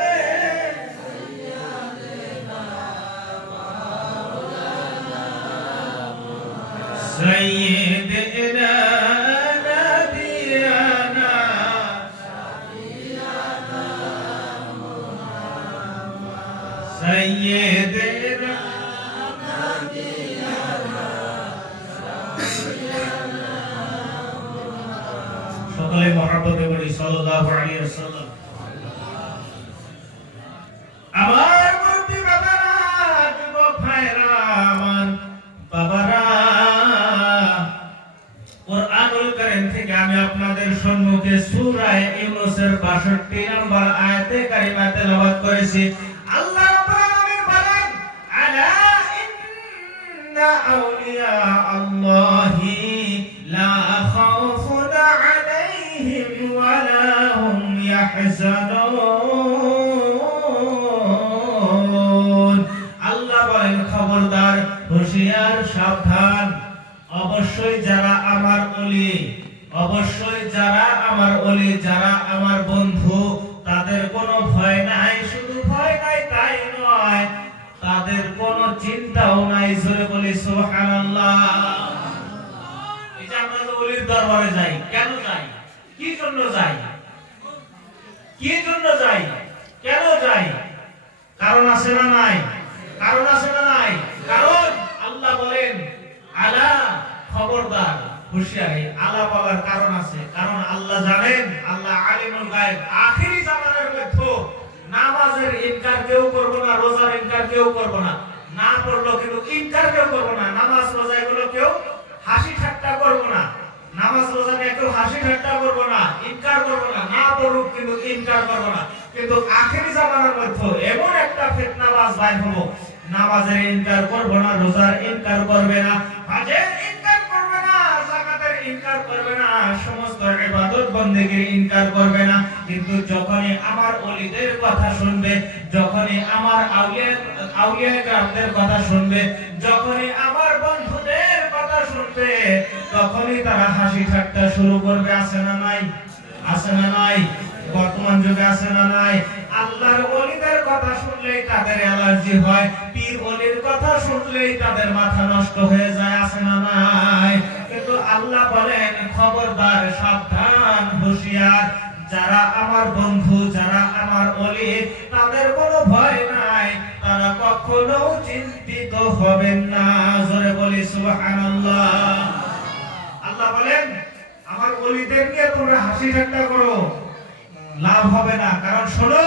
سيدنا نبينا سيدنا সকলে মহব্বতে বলি সাল্লাল্লাহু আলাইহি ওয়াসাল্লাম। আমার মুরব্বি বাবারা, যুবক ভাইরা, আমার বাবারা, কুরআনুল কারীম থেকে আমি আপনাদের সম্মুখে সূরা ইউনূসের ৬২ নম্বর আয়াতে কারিমা তেলাওয়াত করেছি। আল্লাহ রাব্বুল আলামিন বলেন, আলা ইন্না আউলিয়া আল্লাহি লা খাউফুন আলাইহিম ওয়া লা হুম ইয়াহজানুন। আল্লাহ বলেন, খবরদার, হুঁশিয়ার, সাবধান, অবশ্যই যারা আমার ওলি, অবশ্যই যারা আমার ওলি, যারা আমার বন্ধু, তাদের কোনো ভয় নাই। শুধু ভয় নাই তাই নয়, তাদের কোনো চিন্তাও নাই। জোরে বলি সুবহানাল্লাহ। এই যে আমরা ওলির দরবারে যাই, কেন যাই? কি জন্য যাই? কি জন্য যাই? কেন যাই? কারণ আছে না নাই? কারণ আছে না নাই? কারণ আল্লাহ বলেন, আলা, খবরদার, হুঁশিয়ারি। আলা বলার কারণ আছে, কারণ আল্লাহ জানেন, আল্লাহ আলিমুল গায়ব। আখিরি জামানার মধ্যে নামাজের ইনকার কেউ করবে না, রোজার ইনকার কেউ করবে না, না পড়লো কিন্তু ইনকার কেউ করবে না, নামাজ রোজা এগুলো কেউ হাসি ঠাট্টা করবে না, নামাজ রোজা নিয়ে কেউ হাসি ঠাট্টা করবে না, ইনকার করবে না, না পড়ুক কিন্তু ইনকার করবে না। কিন্তু আখিরি জামানার মধ্যে এমন একটা ফিতনাবাজ বাইর হলো, নামাজের ইনকার করবে না, রোজার ইনকার করবে না, হজের ইনকার করবে না, যাকাতের ইনকার করবে না, সমস্ত ইবাদত বন্দেগীর ইনকার করবে না। কিন্তু যখনই আমার ওলিদের কথা শুনবে, যখনই আমার আউলিয়া কেরামদের কথা শুনবে, যখনই আমার বন্ধুদের কথা শুনবে, তখনই তারা হাসি ঠাট্টা শুরু করবে। আছে না নাই? আছে না নাই? বর্তমান যুগে আছে না নাই? আল্লাহর ওলিদের কথা শুনলেই তাদের অ্যালার্জি হয়, পীর ওলির কথা শুনলেই তাদের মাথা নষ্ট হয়ে যায়। আছে না নাই? কিন্তু আল্লাহ বলেন, খবরদার, সাবধান, হুঁশিয়ার, যারা আমার বন্ধু, যারা আমার ওলি, তাদের কোনো ভয় নাই, তারা কখনো চিন্তিত হবেন না। জোরে বলি সুবহানাল্লাহ। আল্লাহ বলেন, আমার ওলিদের নিয়ে তোমরা হাসি ঠাট্টা করো, লাভ হবে না। কারণ শোনো,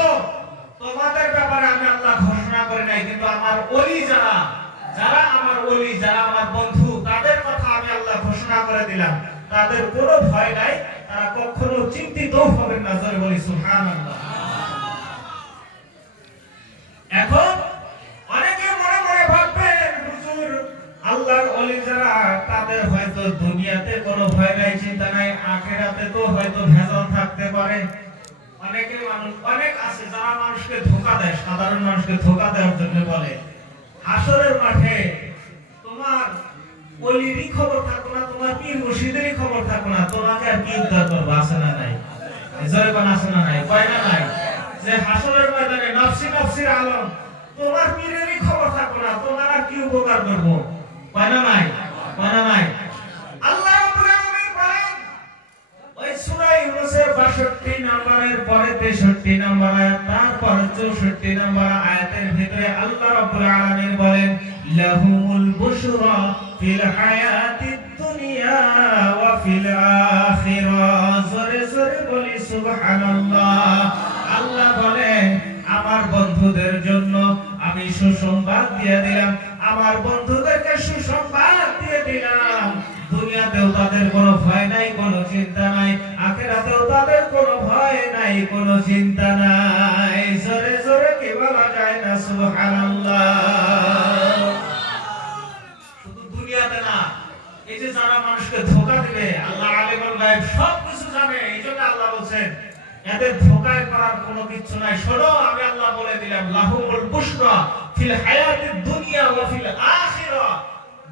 তোমাদের ব্যাপারে আমি আল্লাহ ঘোষণা করে নাই, কিন্তু আমার ওলি যারা, যারা আমার ওলি, যারা আমার বন্ধু, তাদের কথা আমি আল্লাহ ঘোষণা করে দিলাম, তাদের কোনো ভয় নাই, তারা কখনো চিন্তিত হবেন না। জোরে বলি সুবহানাল্লাহ। এখন অনেকে মনে মনে ভাববেন, হুজুর, আল্লাহর ওলি যারা, তাদের হয়তো দুনিয়াতে কোনো ভয় নাই, চিন্তা নাই, আখিরাতে তো হয়তো ভেজাল থাকতে পারে। অনেকে মানুষ, অনেক আছে যারা মানুষকে ধোঁকা দেয়, সাধারণ মানুষকে ধোঁকা দেওয়ার জন্য বলে, হাসরের মাঠে তোমার ওলিরই খবর থাকো না, তোমার পীর মুর্শিদেরই খবর থাকো না, তোমাকে আর কি উদ্ধার করবে? আছে না নাই? জোরে কোন আছে না নাই? কয় না নাই? যে হাসরের ময়দানে নফস নাফসি নাফসির আলম, তোমার পীরেরই খবর থাকো না, তোমার আর কি উপকার করবো? পায় না নাই? পায় না নাই? আল্লাহ রাব্বুল আলামিন বলেন ওই সূরা ইউনূসের ৬২ নম্বরের পরে ৬৩ নম্বর আয়াত, তারপর ৬৪ নম্বর আয়াতের ভিতরে আল্লাহ রাব্বুল আলামিন বলেন লাহুমুল বুশরা ফিল হায়াতিদ দুনিয়া ওয়া ফিল আখিরাহ। জোরে জোরে বলি সুবহানাল্লাহ। আল্লাহ বলেন আমার বন্ধুদের জন্য আমি সুসংবাদ দিয়ে দিলাম, আমার বন্ধুদেরকে সুসংবাদ দিয়ে দিলাম। দুনিয়াতেও তাদের কোনো ভয় নাই, কোনো চিন্তা নাই, আখিরাতেও তাদের কোনো ভয় নাই, কোনো চিন্তা নাই। জোরে জোরে কি বলা যায় না সুবহানাল্লাহ? শুধু দুনিয়াতে না, এই যে যারা মানুষকে ধোঁকা দিবে, আল্লাহ আলিমুল গায়ব সব কিছু জানে, এইজন্য আল্লাহ বলেন এদের ধোঁকায় করার কোনো কিছু নাই। শোনো, আমি আল্লাহ বলে দিলাম লাহুমুল বুশরা ফিল হায়াতিদ দুনিয়া ওয়া ফিল আখিরাহ।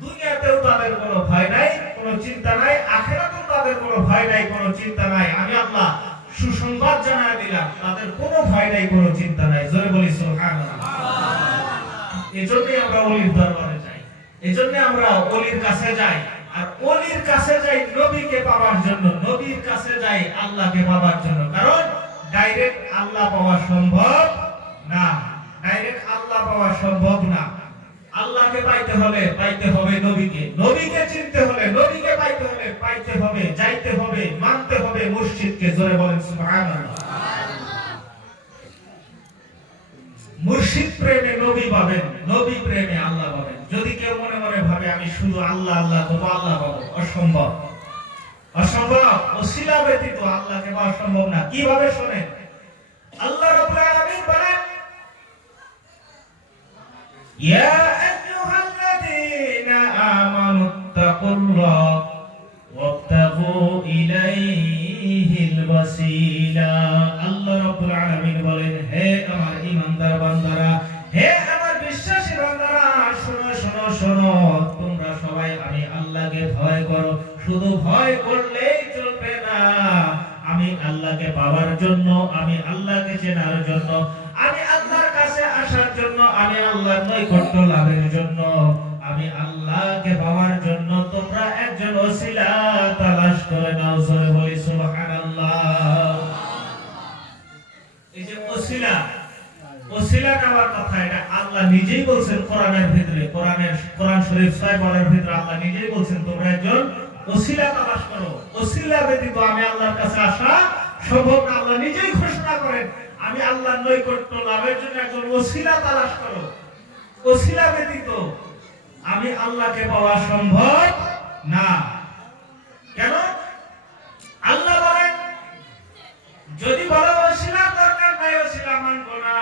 দুনিয়াতেও তাদের কোনো ভয় নাই, কোনো চিন্তা নাই, আখিরাতেও তাদের কোনো ভয় নাই, কোনো চিন্তা নাই। আমি আল্লাহ সুসংবাদ জানায় দিলাম, তাদের কোনো ভয় নাই, কোনো চিন্তা নাই। জোরে বলি সুবহানাল্লাহ। এজন্যই আমরা ওলির দরবারে যাই, এজন্যই আমরা ওলির কাছে যাই। আর ওলির কাছে যাই নবীকে পাওয়ার জন্য, নবীর কাছে যাই আল্লাহকে পাওয়ার জন্য। কারণ ডাইরেক্ট আল্লাহ পাওয়া সম্ভব না, ডাইরেক্ট আল্লাহ পাওয়া সম্ভব না। আল্লাহকে পাইতে হলে পাইতে হবে নবীকে, নবীকে চিনতে হলে নবীকে পাইতে হলে পাইতে হবে, যাইতে হবে, মানতে হবে মুর্শিদকে। জোরে বলেন সুবহানাল্লাহ। মুর্শিদ প্রেমে নবী পাবেন, নবী প্রেমে আল্লাহ পাবেন। যদি কেউ মনে মনে ভাবে আমি শুধু আল্লাহ আল্লাহ করবো, আল্লাহ পাবো, অসম্ভব, অসম্ভব। ওসিলা ব্যতীত আল্লাহকে পাওয়া সম্ভব না। কিভাবে? শোনেন, আল্লাহ রাব্বুল আলামিন বলেন ইয়া আইয়ুহাল্লাযীনা আমানুত্তাকুল্লাহ ওয়াবতাগু ইলাইহিল ওয়াসিলা। আল্লাহ রাব্বুল আলামিন বলেন হে আমার ঈমানদার বান্দারা, হে আমার বিশ্বাসী বান্দারা, শোনো শোনো শোনো, তোমরা সবাই আমি আল্লাহকে ভয় করো। শুধু ভয় করলেই চলবে না, আমি আল্লাহকে পাওয়ার জন্য, আমি আল্লাহকে চেনার জন্য, আমি আল্লাহর কাছে আসার জন্য, আমি আল্লাহর নৈকট্য লাভের জন্য, আমি আল্লাহকে পাওয়ার জন্য তোমরা একজন ওসিলা তালাশ করে নাও। জোরে বলি সুবহানাল্লাহ। এই যে ওসিলা, ওসিলা নেওয়ার কথা এটা আল্লাহ নিজেই বলছেন কোরআনের ভিতরে, কোরআন শরীফ 6 বলার ভিতরে আল্লাহ নিজেই বলছেন তোমরা একজন ওসিলা তালাশ করো। ওসিলা ব্যতীত আমি আল্লাহর কাছে আসা সম্ভব না। আল্লাহ নিজেই ঘোষণা করেন আমি আল্লাহর নৈকট্য লাভের জন্য একজন ওসিলা তালাশ করো। ওসিলা ব্যতীত আমি আল্লাহকে পাওয়া সম্ভব না। কেন? আল্লাহ বলেন যদি বলো ওসিলার দরকার নাই, ওসিলা মানবো না।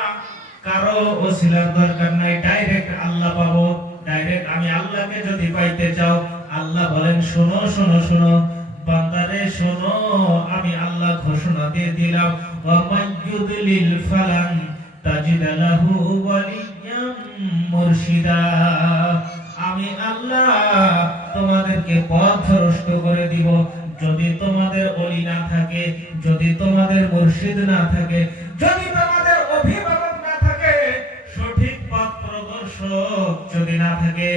কারো ওসিলার দরকার নাই, ডাইরেক্ট আল্লাহ পাবো। ডাইরেক্ট আমি আল্লাহকে যদি পাইতে চাও, আল্লাহ বলেন শোনো শোনো শোনো বান্দারে শোনো, আমি আল্লাহ ঘোষণা দিয়ে দিলাম ওয়া মাইয়ুদলিল ফালান তাজিদ লাহু ওয়ালিয়াম মুরশিদা। আমি আল্লাহ তোমাদেরকে পথভ্রষ্ট করে দিব। যদি তোমাদের ওলি না থাকে, যদি তোমাদের মুর্শিদ না থাকে, যদি তোমাদের অভিভাবক না থাকে, সঠিক পথ প্রদর্শক যদি না থাকে,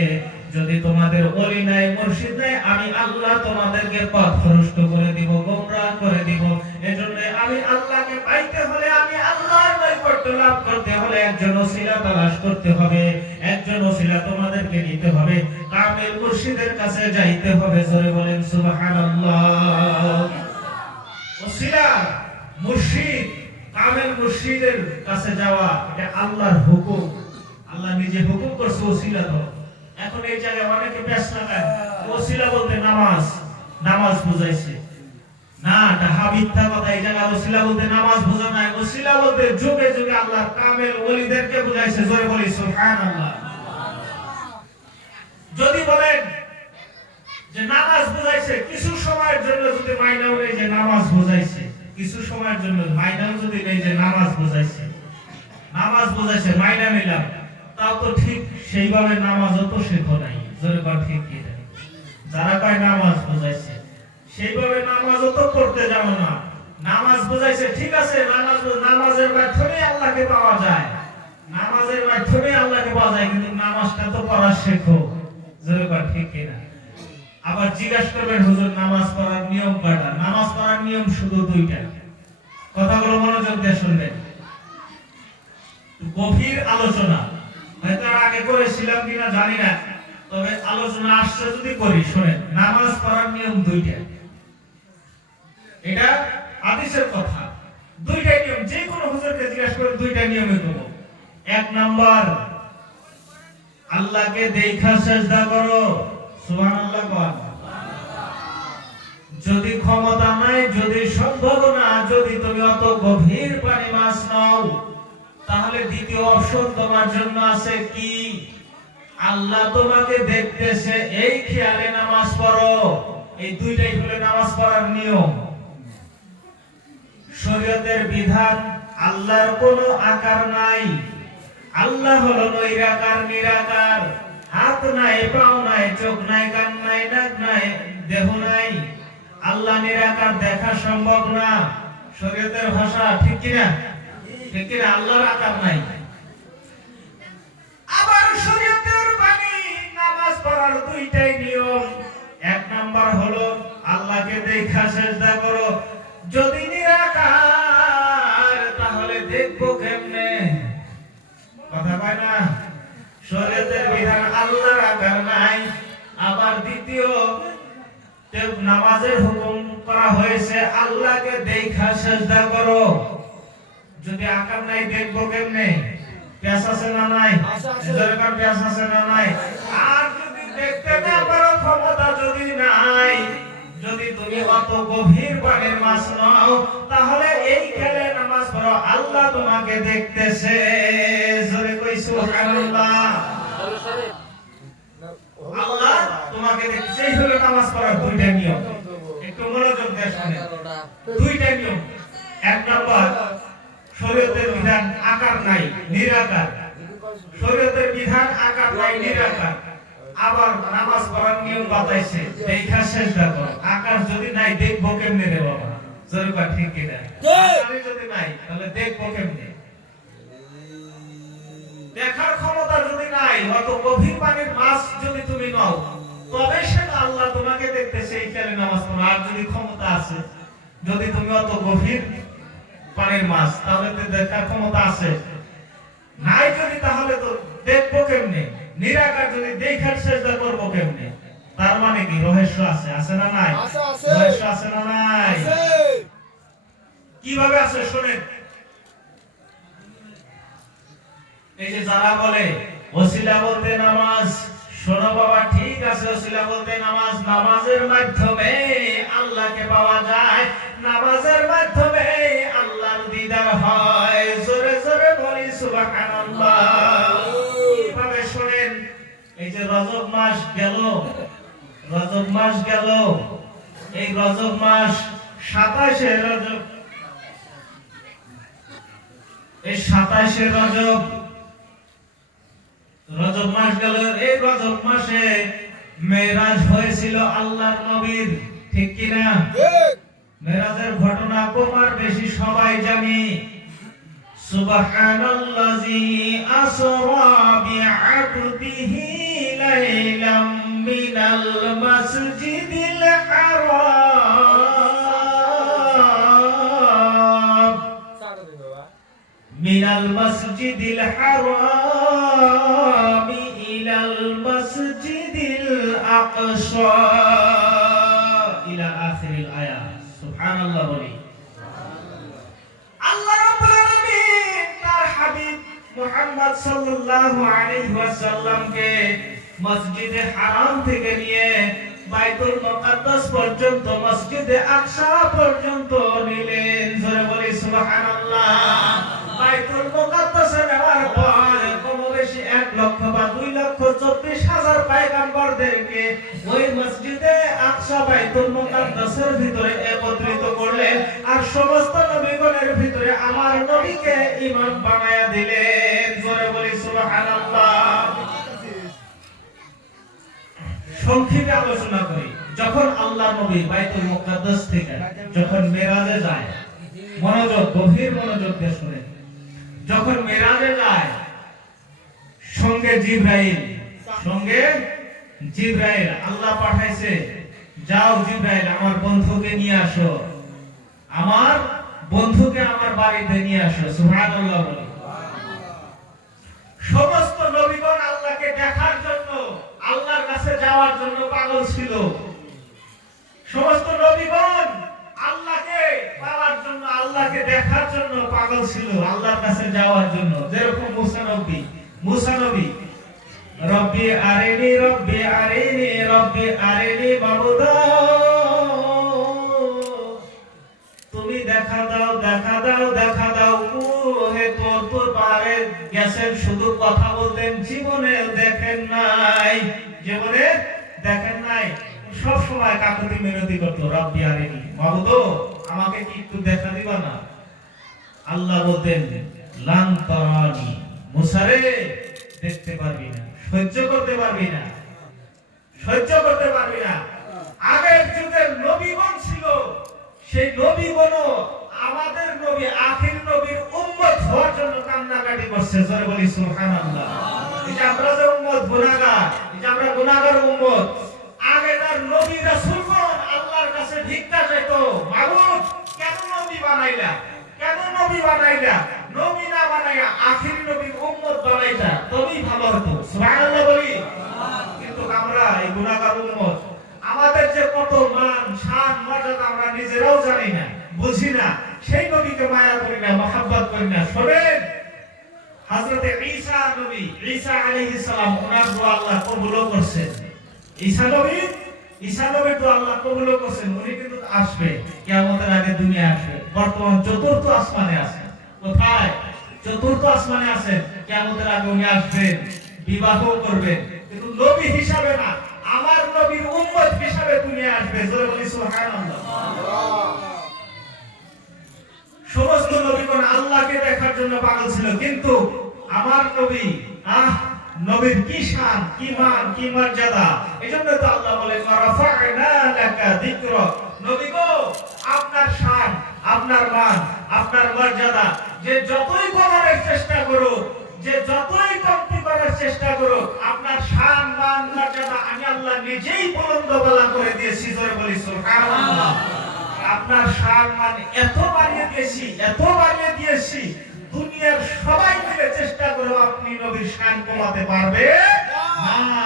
যদি তোমাদের ওলি নাই, মুর্শিদ নাই, আমি আল্লাহ তোমাদেরকে পথভ্রষ্ট করে দিব, গোমরাহ করে দিব। এজন্য আমি আল্লাহকে পাইতে হলে, আমি আল্লাহর নৈকট্য লাভ করতে হলে একজন ওসিলা তালাশ করতে হবে, একজন ওসিলা তোমাদেরকে নিতে হবে, কামেল মুর্শিদের কাছে যাইতে হবে। জোরে বলেন সুবহানাল্লাহ। ওসিলা, মুর্শিদ, কামেল মুর্শিদের কাছে যাওয়া এটা আল্লাহর হুকুম। আল্লাহ নিজে হুকুম করছে ওসিলা তো। এখন এই জায়গায় অনেকে পেশ লাগায় ওসিলা বলতে নামাজ, নামাজ বুঝাইছে না, এটা মিথ্যা কথা। এই জায়গায় ওসিলা বলতে নামাজ বোঝা নাই, ওসিলা বলতে যুগে যুগে আল্লাহর কামেল ওলিদেরকে বুঝাইছে। জোরে বলি সুবহানাল্লাহ। যদি বলেন যে নামাজ বুঝাইছে, কিছু সময়ের জন্য যদি মাইনাও নেই যে নামাজ বুঝাইছে, কিছু সময়ের জন্য মাইনাও যদি নেই যে নামাজ বুঝাইছে, নামাজ বুঝাইছে মাইনা নিলাম, তাও তো ঠিক সেইভাবে নামাজও তো শেখো নাই। জোরে বল ঠিক কি? যারা কয় নামাজ বুঝাইছে সেইভাবে নামাজও তো পড়তে যাও না। নামাজ বুঝাইছে ঠিক আছে, নামাজের মাধ্যমে আল্লাহকে পাওয়া যায়, নামাজের মাধ্যমে আল্লাহকে পাওয়া যায়, কিন্তু নামাজটা তো পড়া শেখো, যেরকম ঠিক কিনা। আবার জিজ্ঞাসা করবেন হুজুর নামাজ পড়ার নিয়ম কয়টা? নামাজ পড়ার নিয়ম শুধু দুইটা। কথাগুলো মনোযোগ দিয়ে শুনবেন, গভীর আলোচনা হয়তো আর আগে করেছিলাম কিনা জানি না, তবে আলোচনা আসছে যদি করি শুনেন। নামাজ পড়ার নিয়ম দুইটা, এটা হাদিসের কথা। দুইটাই নিয়ম, যে কোনো হুজুরকে জিজ্ঞাসা করে দুইটা নিয়মই দেবো। এক নাম্বার, আল্লাহকে দেখা সেজদা করো, সুবহানাল্লাহ বল। যদি ক্ষমতা নাই, যদি সম্ভব না, যদি তুমি অত গভীর পানি মাছ নাও, তাহলে দ্বিতীয় অপশন তোমার জন্য আছে কি? আল্লাহ তোমাকে দেখতেছে এই খেয়ালে নামাজ পড়ো। এই দুইটাই হলো নামাজ পড়ার নিয়ম। শরীয়তের বিধান, আল্লাহর কোনো আকার নাই, আল্লাহ হলো নৈরাকার, নিরাকার, হাত নাই, পাও নাই, চোখ নাই, কান নাই, নাক নাই, দেহ নাই। আল্লাহ নিরাকার, দেখা সম্ভব না। শরীয়তের ভাষা, ঠিক কিনা? ঠিক কিনা? আল্লাহর আকার নাই। আবার শরীয়তের বাণী, নামাজ পড়ার দুইটাই নিয়ম। এক নাম্বার হলো আল্লাহকে দেখা সেজদা করো। যদি নিরাকার, তাহলে দেখবো কেমনে? কথা কয় না? শরীয়তের বিধান, আল্লাহর আকার নাই। আবার দ্বিতীয় নামাজের হুকুম করা হয়েছে আল্লাহকে দেখা সেজদা করো। যদি আকার নাই, দেখবো কেমনে? প্যাস আছে না নাই? যেরকম প্যাস আছে না নাই? আর যদি দেখতে না পারো, ক্ষমতা যদি নাই, যদি তুমি অত গভীর পানির মাছ নাও, তাহলে এই খেলে নামাজ পড়ো, আল্লাহ তোমাকে দেখতেছে। জোরে কই সুবহানাল্লাহ। আল্লাহ তোমাকে দেখতেছে। এই হলো নামাজ পড়ার দুইটা নিয়ম। একটু মনোযোগ দিয়ে শুনেন, দুইটা নিয়ম। এক নাম্বার, শরীয়তের বিধান আকার নাই, নিরাকার। শরীয়তের বিধান আকার নাই, নিরাকার। আবার নামাজ পড়ার নিয়ম বাতাইছে, দেখা সেজদা করো। আকার যদি নাই, দেখবো কেমনে রে বাবা? জোরে ঠিক কিনা? আকারই যদি নাই, তাহলে দেখবো কেমনে? দেখার ক্ষমতা যদি নাই, অত গভীর পানির মাছ যদি তুমি নাও, তবে সেটা আল্লাহ তোমাকে দেখতেছে, এই খেলে নামাজ পড়ো। আর যদি ক্ষমতা আছে, যদি তুমি অত গভীর পানির মাছ, তাহলে তো দেখার ক্ষমতা আছে নাই। যদি তাহলে তো দেখবো কেমনে? নিরাকার, যদি দেখার সেজদা করবো কেমনে? তার মানে কি রহস্য আছে? আছে না নাই? রহস্য আছে না নাই? কিভাবে আছে শুনেন। এই যে যারা বলে ওসিলা বলতে নামাজ, শোনো বাবা, ঠিক আছে, ওসিলা বলতে নামাজ। নামাজের মাধ্যমে আল্লাহকে পাওয়া যায়, নামাজের মাধ্যমে আল্লাহর দিদার হয়। জোরে জোরে বলি সুবহানাল্লাহ। কিভাবে শুনেন। এই যে রজব মাস গেল, রজব মাস গেল, এই রজব মাস 27শে রজব, এই 27শে রজব, রজব মাস গেল। এই রজব মাসে মেরাজ হয়েছিল আল্লাহর নবীর, ঠিক কিনা? মেরাজের ঘটনা কমার বেশি সবাই জানি। সুবহানাল্লাযী আসরা বিআবদিহি লাইলাম মিনাল মাসজিদিল হারাম, মিনাল মাসজিদিল হারাম ইলাল মাসজিদিল আকসা ইলা আখিরিল আয়াত। সুবহানাল্লাহ বলি। আল্লাহ রাব্বুল আলামিন তার হাবিব মুহাম্মদ সাল্লাল্লাহু আলাইহি ওয়াসাল্লামকে মসজিদে হারাম থেকে নিয়ে বাইতুল মুকাদ্দাস পর্যন্ত, মসজিদে আকসা পর্যন্ত নিলেন। জোরে বলি সুবহানাল্লাহ। বাইতুল মুকাদ্দাসে নেওয়ার পর কমবেশি 1 লক্ষ বা 2 লক্ষ 24,000 পয়গম্বরদেরকে ওই মসজিদে আকসা বাইতুল মুকাদ্দাসের ভিতরে একত্রিত করলেন। আর সমস্ত নবীগণের ভিতরে আমার নবীকে ইমাম বানায়া দিলেন। জোরে বলি সুবহানাল্লাহ। সংক্ষেপে আলোচনা করি। যখন আল্লাহ নবী বাইতুল মুকাদ্দাস থেকে যখন মেরাজে যায়, মনোযোগ, গভীর মনোযোগ দিয়ে শুনেন। যখন মেরাজে যায়, সঙ্গে জিবরাইল, সঙ্গে জিবরাইল। আল্লাহ পাঠাইছে, যাও জিবরাইল আমার বন্ধুকে নিয়ে আসো, আমার বন্ধুকে আমার বাড়িতে নিয়ে আসো। সুবহানাল্লাহ বলে। সমস্ত নবীগণ আল্লাহকে দেখার জন্য, আল্লাহর কাছে যাওয়ার জন্য পাগল ছিল। সমস্ত নবীগণ আল্লাহকে পাওয়ার জন্য, আল্লাহকে দেখার জন্য পাগল ছিল, আল্লাহর কাছে যাওয়ার জন্য। যেরকম মুসা নবী রব্বি আরিনি রব্বি আরিনি রব্বি আরিনি মাবুদা, তুমি দেখা দাও দেখা দাও দেখা দাও। হে তোর পারে গেছেন, শুধু কথা বলতেন, জীবনে দেখেন নাই, জীবনে দেখেন নাই। সব সময় কাকুতি মিনতি করতো, রব্বি আরিনি মাবুদো আমাকে কি একটু দেখা দিবা না? আল্লাহ বলতেন লান তারানি, মুসা রে দেখতে পারবি না, সহ্য করতে পারবি না, সহ্য করতে পারবি না। আগের যুগের নবীগণ ছিল, সেই নবীগণও আমাদের নবী আখির নবীর উম্মত হওয়ার জন্য কান্নাকাটি করছে। জোরে বলি সুবহানাল্লাহ। এটা আমরা যে উম্মত গুনাহগার, এটা আমরা গুনাহগার উম্মত। আগেকার নবী রাসূলগণ আল্লাহর কাছে ভিক্ষা চাইতো, মাবুদ কেন নবী বানাইলা, কেন নবী বানাইলা? নবী না বানাইয়া আখির নবীর উম্মত বানাইতা, তবেই ভালো হতো। সুবহানাল্লাহ বলি। কিন্তু আমরা এই গুনাহগার উম্মত, আমাদের যে কত মান শান মর্যাদা আমরা নিজেরাও জানি না, বুঝি না, সেই নবীকে মায়া করি না, মহব্বত করি না। শোনেন, হযরতে ঈসা নবী, ঈসা আলাইহিস সালাম, ওনার দোয়া আল্লাহ কবুল করেছেন। ঈসা নবী তো আল্লাহ কবুল করেছেন। উনি কিন্তু আসবে, কিয়ামতের আগে দুনিয়া আসবে। বর্তমান চতুর্থ আসমানে আছে। কোথায়? চতুর্থ আসমানে আছে। কিয়ামতের আগে উনি আসবেন, বিবাহ করবেন, কিন্তু নবী হিসাবে না, আমার নবীর উম্মত হিসাবে দুনিয়া আসবে। জোরে বলি সুবহানাল্লাহ। সমস্ত নবীগণ আল্লাহকে দেখার জন্য পাগল ছিল, কিন্তু আমার নবী, নবীর কি শান, কি মান, কি মর্যাদা। এজন্য তো আল্লাহ বলেন রাফা'না লাকা যিকরাক। নবী গো, আপনার শান, আপনার মান, আপনার মর্যাদা, যে যতই কমানোর চেষ্টা করো, যে যতই কমতি করার চেষ্টা করো, আপনার শান মান মর্যাদা আমি আল্লাহ নিজেই বুলন্দ বলা করে দিয়েছি। জোরে বলি সুবহানাল্লাহ। আপনার শান মান এত বাড়িয়ে দিয়েছি, এত বাড়িয়ে দিয়েছি, দুনিয়ার সবাই মিলে চেষ্টা করে আপনি নবীর শান কমাতে পারবে না।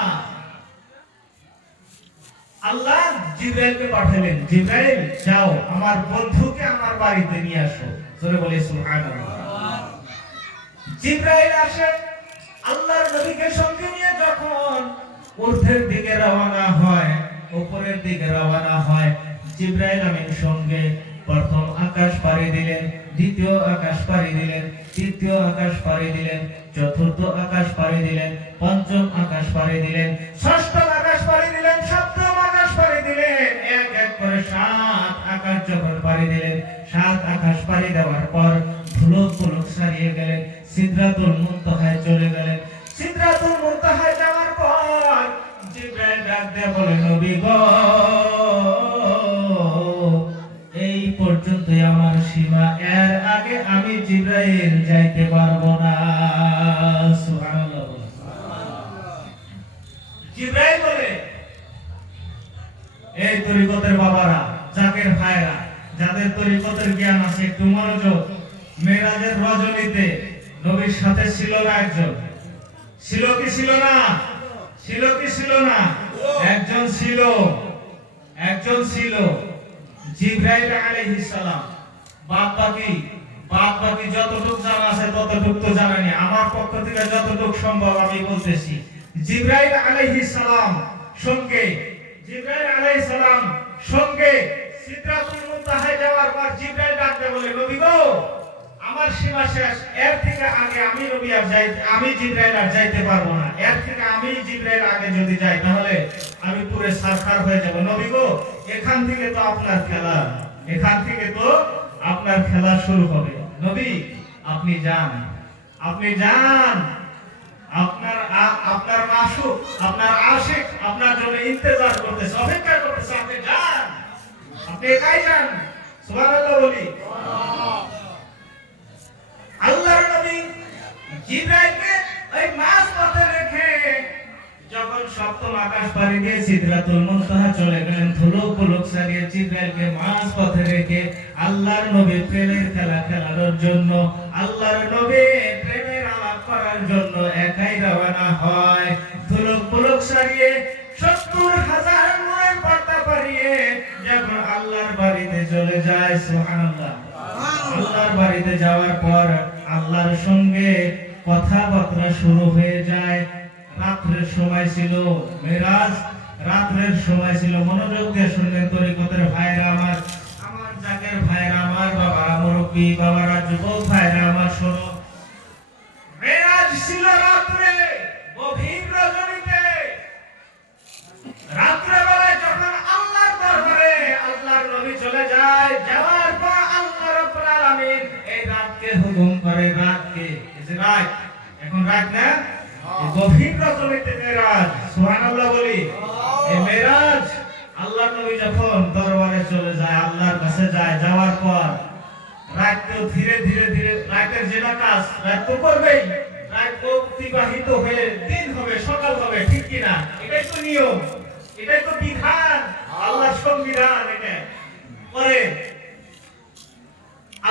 আল্লাহ জিবরাইলকে পাঠালেন, জিবরাইল যাও আমার বন্ধুকে আমার বাড়িতে নিয়ে আসো। জোরে বলি সুবহানাল্লাহ। জিবরাইল আসে, আল্লাহর নবীকে সঙ্গে নিয়ে যখন ঊর্ধ্বের দিকে রওনা হয়, উপরের দিকে রওনা হয়, জিবরাইল আমিন সঙ্গে প্রথম আকাশ পাড়ি দিলেন, দ্বিতীয় আকাশ পাড়ি দিলেন, তৃতীয় আকাশ পাড়ি দিলেন, চতুর্থ আকাশ পাড়ি দিলেন, পঞ্চম আকাশ পাড়ি দিলেন, ষষ্ঠ আকাশ পাড়ি দিলেন, সপ্তম আকাশ পাড়ি দিলেন। এক এক করে 7 আকাশ যখন পাড়ি দিলেন, 7 আকাশ পাড়ি দেওয়ার পর ধুলোক ছাড়িয়ে গেলেন, সিদরাতুল মুনতাহায় চলে গেলেন। সিদরাতুল মুনতাহায় যাওয়ার পর জিবরাইল ডাক দিয়ে বলে, নবী গো, এই পর্যন্তই আমার সীমা, এর আগে আমি জিবরাইল যাইতে পারবো না। সুবহানাল্লাহ। জিবরাইল বলে, এই তরিকতের বাবারা, জাকের ভাইরা, যাদের তরিকতের জ্ঞান আছে, একটু মনোযোগ। মেরাজের রজনীতে নবীর সাথে ছিল না একজন? ছিল কি ছিল না? ছিল কি ছিল না? একজন ছিল, একজন ছিল জিবরাইল আলাইহিস সালাম। বাদ বাকি যতটুকু জানা আছে ততটুকু তো জানি, আমার পক্ষ থেকে যতটুকু সম্ভব আমি বলতেছি। জিবরাইল আলাইহিস সালাম সঙ্গে, জিবরাইল আলাইহিস সালাম সঙ্গে সিদরাতুল মুনতাহায় যাওয়ার পর জিবরাইল ডাকতে বলে, নবী গো, আমার সীমা শেষ, এর থেকে আগে আমি নবী আর আমি জিবরাইল আর যাইতে পারবো না। এর থেকে আমি জিবরাইল আগে যদি যাই তাহলে আমি পুরো সারখার হয়ে যাব। নবী গো, এখান থেকে তো আপনার খেলা, এখান থেকে তো আপনার খেলা শুরু হবে। নবী আপনি যান, আপনি যান, আপনার মাসুক, আপনার আশিক আপনার জন্য ইন্তজার করতেছে, অপেক্ষা করতেছে, আপনি যান, আপনি একাই যান। সুবহানাল্লাহ বলি। আল্লাহর নবী জিবরাইলকে ওই মাঝ পথে সপ্তম আকাশ পাড়ি দিয়ে সিদরাতুল মুনতাহা চলে গেলেন। ধুলো পুলক ছাড়িয়ে জিবরাইলকে মাঝ পথে রেখে আল্লাহর নবী প্রেমের খেলা খেলার জন্য, আল্লাহর নবী প্রেমের আলাপ করার জন্য একাই রওনা হয়। ধুলো পুলক ছাড়িয়ে ৭০,০০০ নূরের পর্দা পাড়িয়ে যখন আল্লাহর বাড়িতে চলে যায়, সুবহানাল্লাহ। আল্লাহর বাড়িতে যাওয়ার পর আল্লাহর সঙ্গে কথাবার্তা শুরু হয়ে যায়। রাত্রের সময় ছিল, মেরাজ রাত্রের সময় ছিল। মনোযোগ দিয়ে শুনবেন তরিকতের ভাইরা আমার, আমার জাগের ভাইরা আমার, বাবারা মুরব্বী, বাবারা যুবক ভাইরা আমার, শোনো। মেরাজ ছিল রাত্রে, গভীর রজনীতে। রাত্রে বেলায় যখন আল্লাহর দরবারে আল্লাহর নবী চলে যায়, যাওয়ার পর আল্লাহ রাব্বুল আলামিন এই রাতকে হুকুম করে, রাতকে, এই যে রাত, এখন রাত না, এই গভীর রজনীতে মেরাজ, সুবহানাল্লাহ বলি। এই মেরাজ আল্লাহর নবী যখন দরবারে চলে যায়, আল্লাহর কাছে যায়, যাওয়ার পর রাতও ধীরে ধীরে ধীরে, রাতের যে কাজ রাত তো করবেই, রাত অতিবাহিত হয়ে দিন হবে, সকাল হবে, ঠিক কি না? এটাই তো নিয়ম, এটাই তো বিধান, আল্লাহর সংবিধান। এটা করে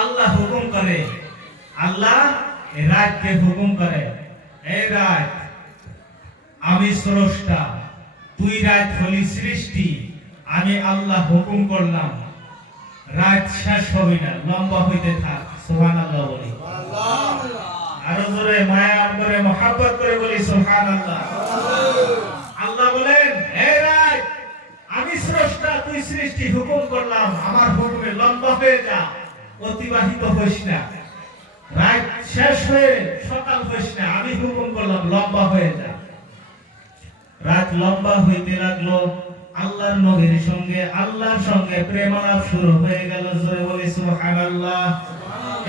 আল্লাহ হুকুম করে, আল্লাহ এই রাতকে হুকুম করে, এই রাত আমি স্রষ্টা, তুই রাত হলি সৃষ্টি, আমি আল্লাহ হুকুম করলাম, রাত শেষ হবে না, লম্বা হইতে থাক। সুবহানাল্লাহ বলি, আরো জোরে মায়া করে মহব্বত করে বলি সুবহানাল্লাহ। আল্লাহ বলেন, হে রাত, আমি স্রষ্টা, তুই সৃষ্টি, হুকুম করলাম, আমার হুকুমে লম্বা হয়ে যা, অতিবাহিত হইস না, রাত শেষ হয়ে সকাল হইস না, আমি হুকুম করলাম, লম্বা হয়ে যা। রাত লম্বা হইতে লাগলো, আল্লাহর নবীর সঙ্গে, আল্লাহর সঙ্গে প্রেমালাপ শুরু হয়ে গেল, জোরে বলি সুবহানাল্লাহ।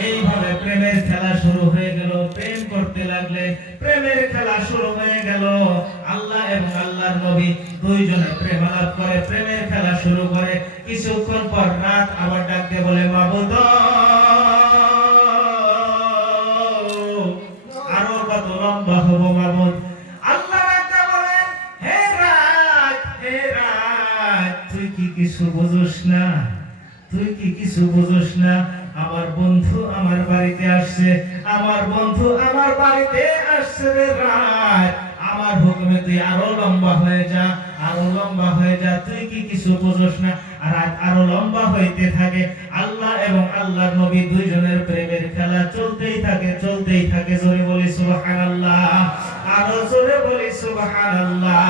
এইভাবে প্রেমের খেলা শুরু হয়ে গেল, প্রেম করতে লাগলে, প্রেমের খেলা শুরু হয়ে গেল। আল্লাহ এবং আল্লাহর নবী দুইজনে প্রেমালাপ করে, প্রেমের খেলা শুরু করে। কিছুক্ষণ পর রাত আবার ডাক দিয়ে বলে, মাবুদ, আরো কত লম্বা হবো মাবুদ? আল্লাহ ডাকতে বলেন, হে রাত, হে রাত, তুই কি কিছু বুঝোস না? তুই কি কিছু বুঝোস না? আমার বন্ধু আমার বাড়িতে আসছে, আমার বন্ধু আমার বাড়িতে আসছে রে রাত, আমার হুকুমে তুই আরো লম্বা হয়ে যা, আরো লম্বা হয়ে যা, তুই কি কিছু বুঝোস না? আর রাত আরো লম্বা হইতে থাকে। আল্লাহ এবং আল্লাহর নবী দুইজনের প্রেমের খেলা চলতেই থাকে, চলতেই থাকে। জোরে বলি সুবহানাল্লাহ, আরো জোরে বলি সুবহানাল্লাহ।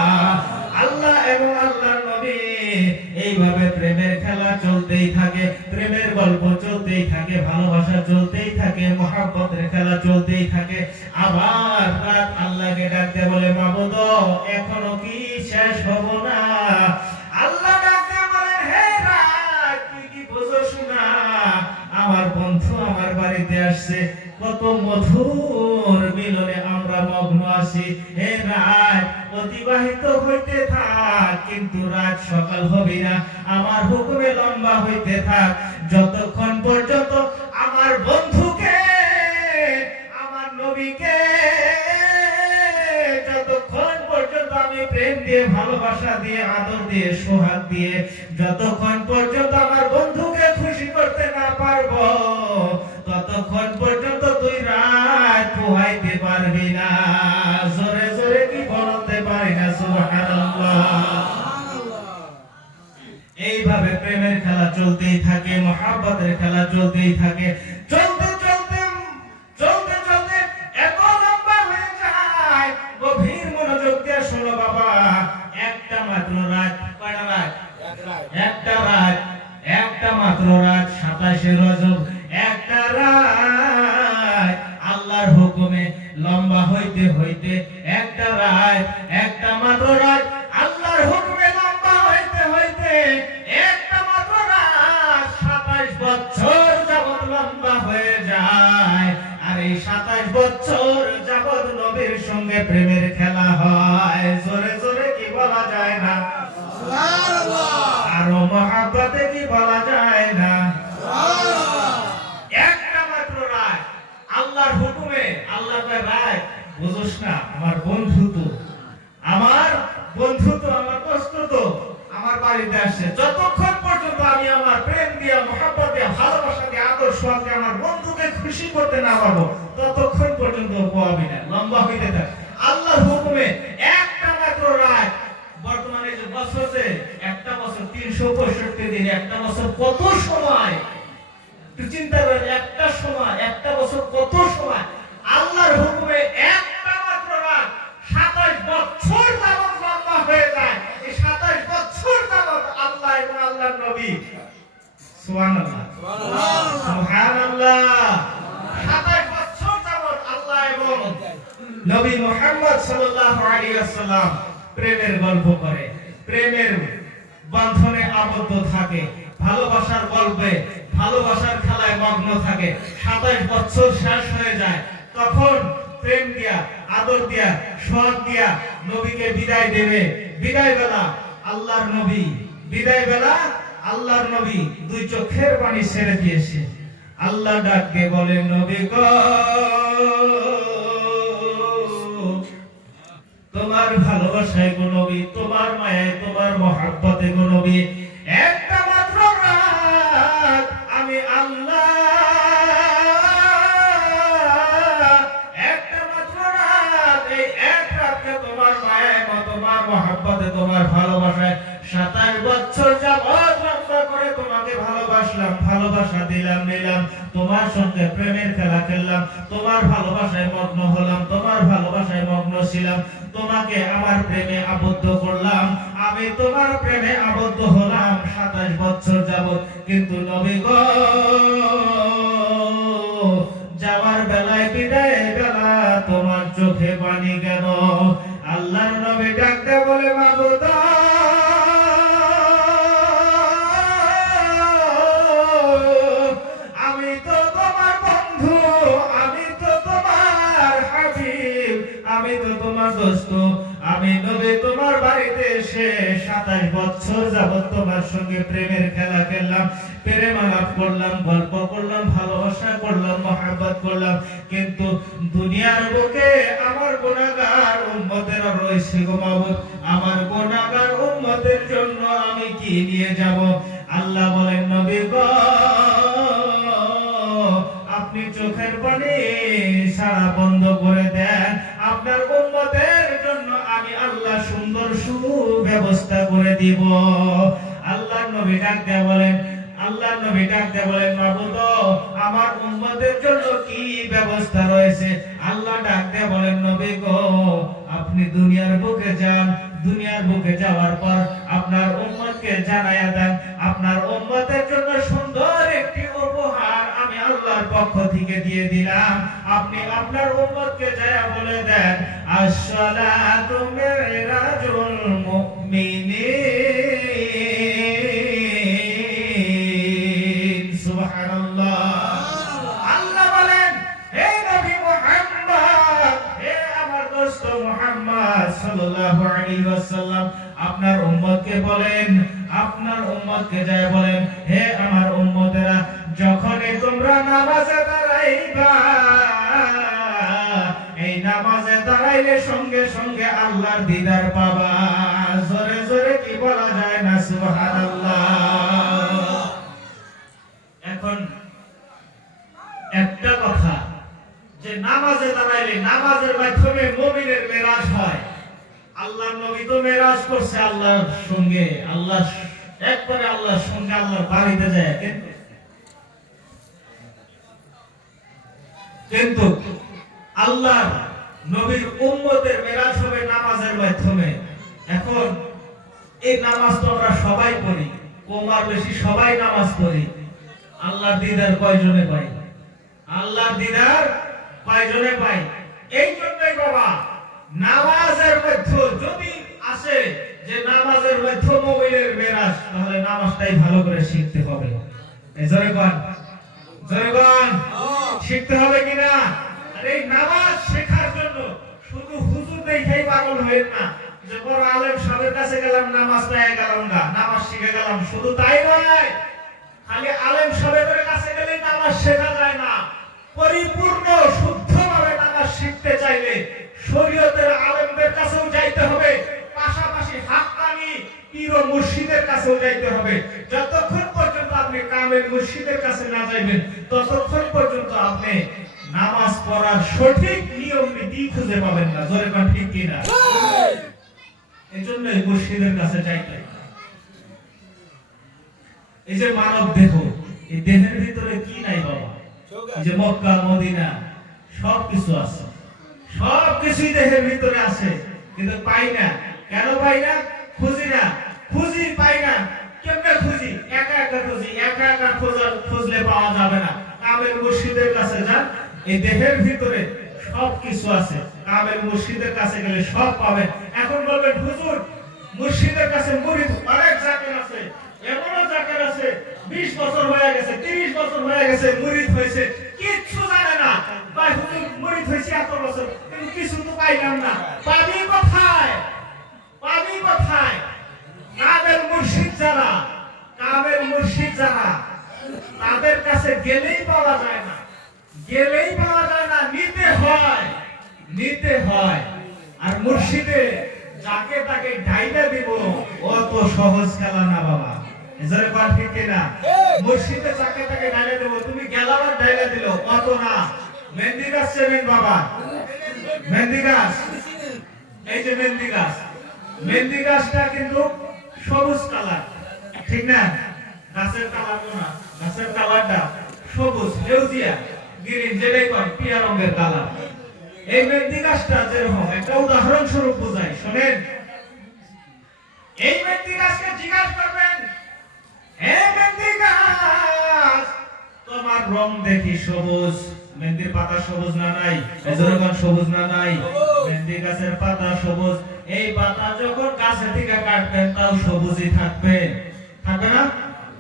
আল্লাহ এবং আল্লাহর নবী এইভাবে প্রেমের খেলা চলতেই থাকে, প্রেমের গল্প চলতেই থাকে, ভালোবাসা চলতেই থাকে, মহব্বতের খেলা চলতেই থাকে। আবার রাত আল্লাহকে ডাকতে বলে, মাবুদ, এখনো কি শেষ হবো না? আল্লাহ ডাকতে বলে, হে রাত, তুই কি বুঝোস না? আমার বন্ধু আমার বাড়িতে আসছে, কত মধুর মিলনে আমরা মগ্ন আছি। হে রাত, অতিবাহিত হইতে থাক, কিন্তু রাত সকাল হবে না, আমার হুকুমে লম্বা হইতে থাক, যতক্ষণ পর্যন্ত আমার বন্ধুকে, আমার নবীকে, যতক্ষণ পর্যন্ত আমি প্রেম দিয়ে, ভালোবাসা দিয়ে, আদর দিয়ে, সোহাগ দিয়ে, যতক্ষণ পর্যন্ত আমার বন্ধুকে খুশি করতে না পারবো, ততক্ষণ পর্যন্ত তুই রাত পোহাইতে পারবি না। জোরে জোরে কি বলতে পারি না? সুবহানাল্লাহ। এইভাবে প্রেমের খেলা চলতেই থাকে, মহব্বতের খেলা চলতেই থাকে। চলতে চলতে চলতে চলতে এত লম্বা হয়ে যায়, গভীর মনোযোগ দিয়ে শোনো বাবা। একটা মাত্র রাত, কয়টা রাত? একটা রাত, একটা মাত্র রাত, ২৭শে রজব, একটা রাত আল্লাহর হুকুমে লম্বা হইতে হইতে, একটা রাত, একটা মাত্র রাত আল্লাহর হুকুমে লম্বা হইতে হইতে, একটা মাত্র রাত ২৭ বছর যাবত লম্বা হয়ে যায়। আর এই ২৭ বছর যাবত নবীর সঙ্গে প্রেমের খেলা হয়। জোরে জোরে কি বলা যায় না? সুবহানাল্লাহ। আরো মহব্বতে কি বলা যায় না? সুবহানাল্লাহ। একটা মাত্র রাত আল্লাহর হুকুমে, আল্লাহর রায়, বুঝোস না? আমার বন্ধু তো, আমার বন্ধু তো আমার কষ্ট তো আমার বাড়িতে আসে, যতক্ষণ পর্যন্ত আমি আমার প্রেম দিয়া মহব্বত দিয়া ভালোবাসা দিয়া আদর সোহাগ দিয়ে আমার বন্ধুকে খুশি করতে না পারবো ততক্ষণ পর্যন্ত পোয়াবি না, লম্বা হইতে থাক। আল্লাহর হুকুমে একটা মাত্র রাত, বর্তমানে যে বছরে একটা বছর 365 দিন, একটা বছর কত সময় একটু চিন্তা করেন, একটা সময় একটা বছর কত সময়। আল্লাহর হুকুমে একটা মাত্র রাত 27 বছর যাবত লম্বা হয়ে যায়। এই 27 বছর যাবত আল্লাহ এবং আল্লাহর নবী সুবহানাল্লাহ সুবহানাল্লাহ 27 বছর যাবত আল্লাহ এবং নবী মুহাম্মদ সাল্লাল্লাহু আলাইহি ওয়াসাল্লাম প্রেমের গল্প করে, প্রেমের বন্ধনে আবদ্ধ থাকে, ভালোবাসার গল্পে ভালোবাসার খেলায় মগ্ন থাকে। 27 বছর শেষ হয়ে যায়, তখন প্রেম দিয়া আদর দিয়া সোহাগ দিয়া নবীকে বিদায় দেবে। বিদায় বেলা আল্লাহর নবী, বিদায় বেলা আল্লাহর নবী দুই চোখের পানি ছেড়ে দিয়েছে। আল্লাহ ডাক দিয়ে বলে, নবী গো তোমার ভালোবাসায় গো নবী, তোমার মায়ায় তোমার মহব্বতে গো নবী, একটা মাত্র রাত আমি আল্লাহ, একটা মাত্র রাত, এই এক রাতকে তোমার মায়ায় তোমার মহব্বতে তোমার ভালোবাসায় 27 বছর যাবত লম্বা করে তোমাকে ভালোবাসলাম, ভালোবাসা দিলাম নিলাম, তোমার সঙ্গে প্রেমের খেলা খেললাম, তোমার ভালোবাসায় মগ্ন হলাম, তোমার ভালোবাসায় মগ্ন ছিলাম, তোমাকে আমার প্রেমে আবদ্ধ করলাম, আমি তোমার প্রেমে আবদ্ধ হলাম 27 বছর যাবত। কিন্তু নবী গো যাওয়ার বেলায় বিদায় বেলা তোমার চোখে পানি কেন? আল্লাহর নবী ডাকতে বলে, মাবুদ আমি তো তোমার বন্ধু, আমি তো তোমার হাবিব, আমি তো তোমার দোস্ত, আমি নবী তোমার বাড়িতে এসে 27 বছর যাবত তোমার সঙ্গে প্রেমের খেলা খেললাম, প্রেম আলাপ করলাম, গল্প করলাম, ভালোবাসা করলাম, মহব্বত করলাম, কিন্তু দুনিয়ার বুকে আমার গুনাহগার উম্মতের রয়েছে গো মাবুদ, আমার গুনাহগার উম্মতের জন্য আমি কি নিয়ে যাব? আল্লাহ বলেন, নবী গো আপনি চোখের পানি সারা বন্ধ করে দেন, আপনার উম্মতের জন্য আমি আল্লাহ সুন্দর সুব্যবস্থা করে দিব। আল্লাহর নবী ডাক দেয়া বলেন, আল্লাহর নবী ডাক দেয়া বলেন, মাবুদ আমার উম্মতের জন্য কি ব্যবস্থা রয়েছে? আল্লাহ ডাক দেয়া বলেন, নবী গো আপনি দুনিয়ার বুকে যান, দুনিয়ার বুকে যাওয়ার পর আপনার উম্মতকে জানায়া দেন, আপনার উম্মতের জন্য সুন্দর একটি উপহার আমি আল্লাহর পক্ষ থেকে দিয়ে দিলাম, আপনি আপনার উম্মতকে যায়া বলে দেন, আসসালাতু মিরাজুল মুমিনিন। সুবহানাল্লাহ। আল্লাহ বলেন, হে নবী মুহাম্মদ, হে আমার দোস্ত মুহাম্মদ সাল্লাল্লাহু আলাইহি ওয়াসাল্লাম, আপনার উম্মতকে বলেন, আপনার উম্মতকে যায় বলেন, হে আমার উম্মতেরা যখনই তোমরা নামাজে দাঁড়াইবা, এই নামাজে দাঁড়াইলে সঙ্গে সঙ্গে আল্লাহর দিদার পাবা। জোরে জোরে কি বলা যায় না? সুবহানাল্লাহ। এখন একটা কথা, যে নামাজে দাঁড়াইলে নামাজের মাধ্যমে মুমিনের মেরাজ হয়। আল্লাহর নবী তো মেরাজ করছে আল্লাহর সঙ্গে, আল্লাহ একবারে আল্লাহর সঙ্গে আল্লাহর বাড়িতে যায়, কিন্তু আল্লাহর নবীর উম্মতের মেরাজ হবে নামাজের মাধ্যমে। এখন এই নামাজ তো আমরা সবাই পড়ি, কমার বেশি সবাই নামাজ পড়ি, আল্লাহর দিদার কয়জনে পাই? আল্লাহর দিদার কয়জনে পাই? এই জন্যই বাবা নামাজের মধ্যে যদি আসে যে নামাজের মধ্যে মুমিনের মেরাজ, তাহলে নামাজটাই ভালো করে শিখতে হবে। জোরে কোন, জোরে কোন, শিখতে হবে কিনা? আর এই নামাজ শেখার জন্য শুধু হুজুর দেখেই পাগল হয়েন না, যে বড় আলেম সাহেবের কাছে গেলাম নামাজ পেয়ে গেলাম না, নামাজ শিখে গেলাম, শুধু তাই নয়, খালি আলেম সাহেবের কাছে গেলে নামাজ শেখা যায় না। পরিপূর্ণ শুদ্ধভাবে নামাজ শিখতে চাইলে শরীয়তের আলেমদের কাছেও যাইতে হবে, পাশাপাশি কামেল মুর্শিদের কাছে না যাইবেন ততক্ষণ পর্যন্ত আপনি নামাজ পড়ার সঠিক নিয়ম নীতি খুঁজে পাবেন না। জোরে কোন ঠিক কিনা? এজন্য মুর্শিদের কাছে যাইতে। এই যে মানব দেহ, এই দেহের ভিতরে কি নাই বাবা? এই যে মক্কা মদিনা সবকিছু আছে, সবকিছুই দেহের ভিতরে আছে, কিন্তু পাই না। কেন পাই না? খুঁজি না, খুঁজি পাই না। কেমনে খুঁজি? একা একা খুঁজি, একা একা খুঁজলে পাওয়া যাবে না। কামেল মুর্শিদের কাছে যান, এই দেহের ভিতরে সবকিছু আছে। কামেল মুর্শিদের কাছে গেলে সব পাবেন। এখন বলবেন হুজুর মুর্শিদের কাছে মুরিদ অনেক জাকের আছে, এমনও জাকের আছে 20 বছর হয়ে গেছে, 30 বছর হয়ে গেছে, মুরিদ হয়েছে, কিচ্ছু জানে না। ভাই হুজুর মুরিদ হয়েছে এত বছর, কিন্তু কিছু তো পাইলাম না। পাবি কোথায়? পাবি কোথায়? কামেল মুর্শিদ যারা, কামেল মুর্শিদ যারা, তাদের কাছে গেলেই পাওয়া যায় না, গেলেই পাওয়া যায় না, নিতে হয়, নিতে হয়। আর মুর্শিদে যাকে তাকে ঢাইলা দিব অত সহজ খেলা না বাবা। এজরে কোন ঠিক কিনা? মুর্শিদে যাকে তাকে ঢাইলা দেব, তুমি গেলাবার ঢাইলা দিল অত না। মেহেন্দি গাছ চেনেন বাবা? মেহেন্দি গাছ, এই যে মেহেন্দি গাছ, মেহেন্দি গাছটা কিন্তু সবুজ কালার, ঠিক না? গাছের কালার না, গাছের কালারটা সবুজ, হেউজিয়া, গ্রিন, যেটাই কয় পিয়া রঙের কালার। এই মেহেন্দি গাছটা যেরকম, একটা উদাহরণ স্বরূপ বোঝাই, শুনেন। এই মেহেন্দি গাছকে জিজ্ঞাসা করবেন, হে মেহেন্দি গাছ, তোমার রং দেখি সবুজ, মেহেন্দির পাতা সবুজ না নাই? এজরকম সবুজ না নাই? মেহেন্দি গাছের পাতা সবুজ। এই পাতা যখন গাছে থেকে কাটবেন তাও সবুজই থাকবে, থাকবে না?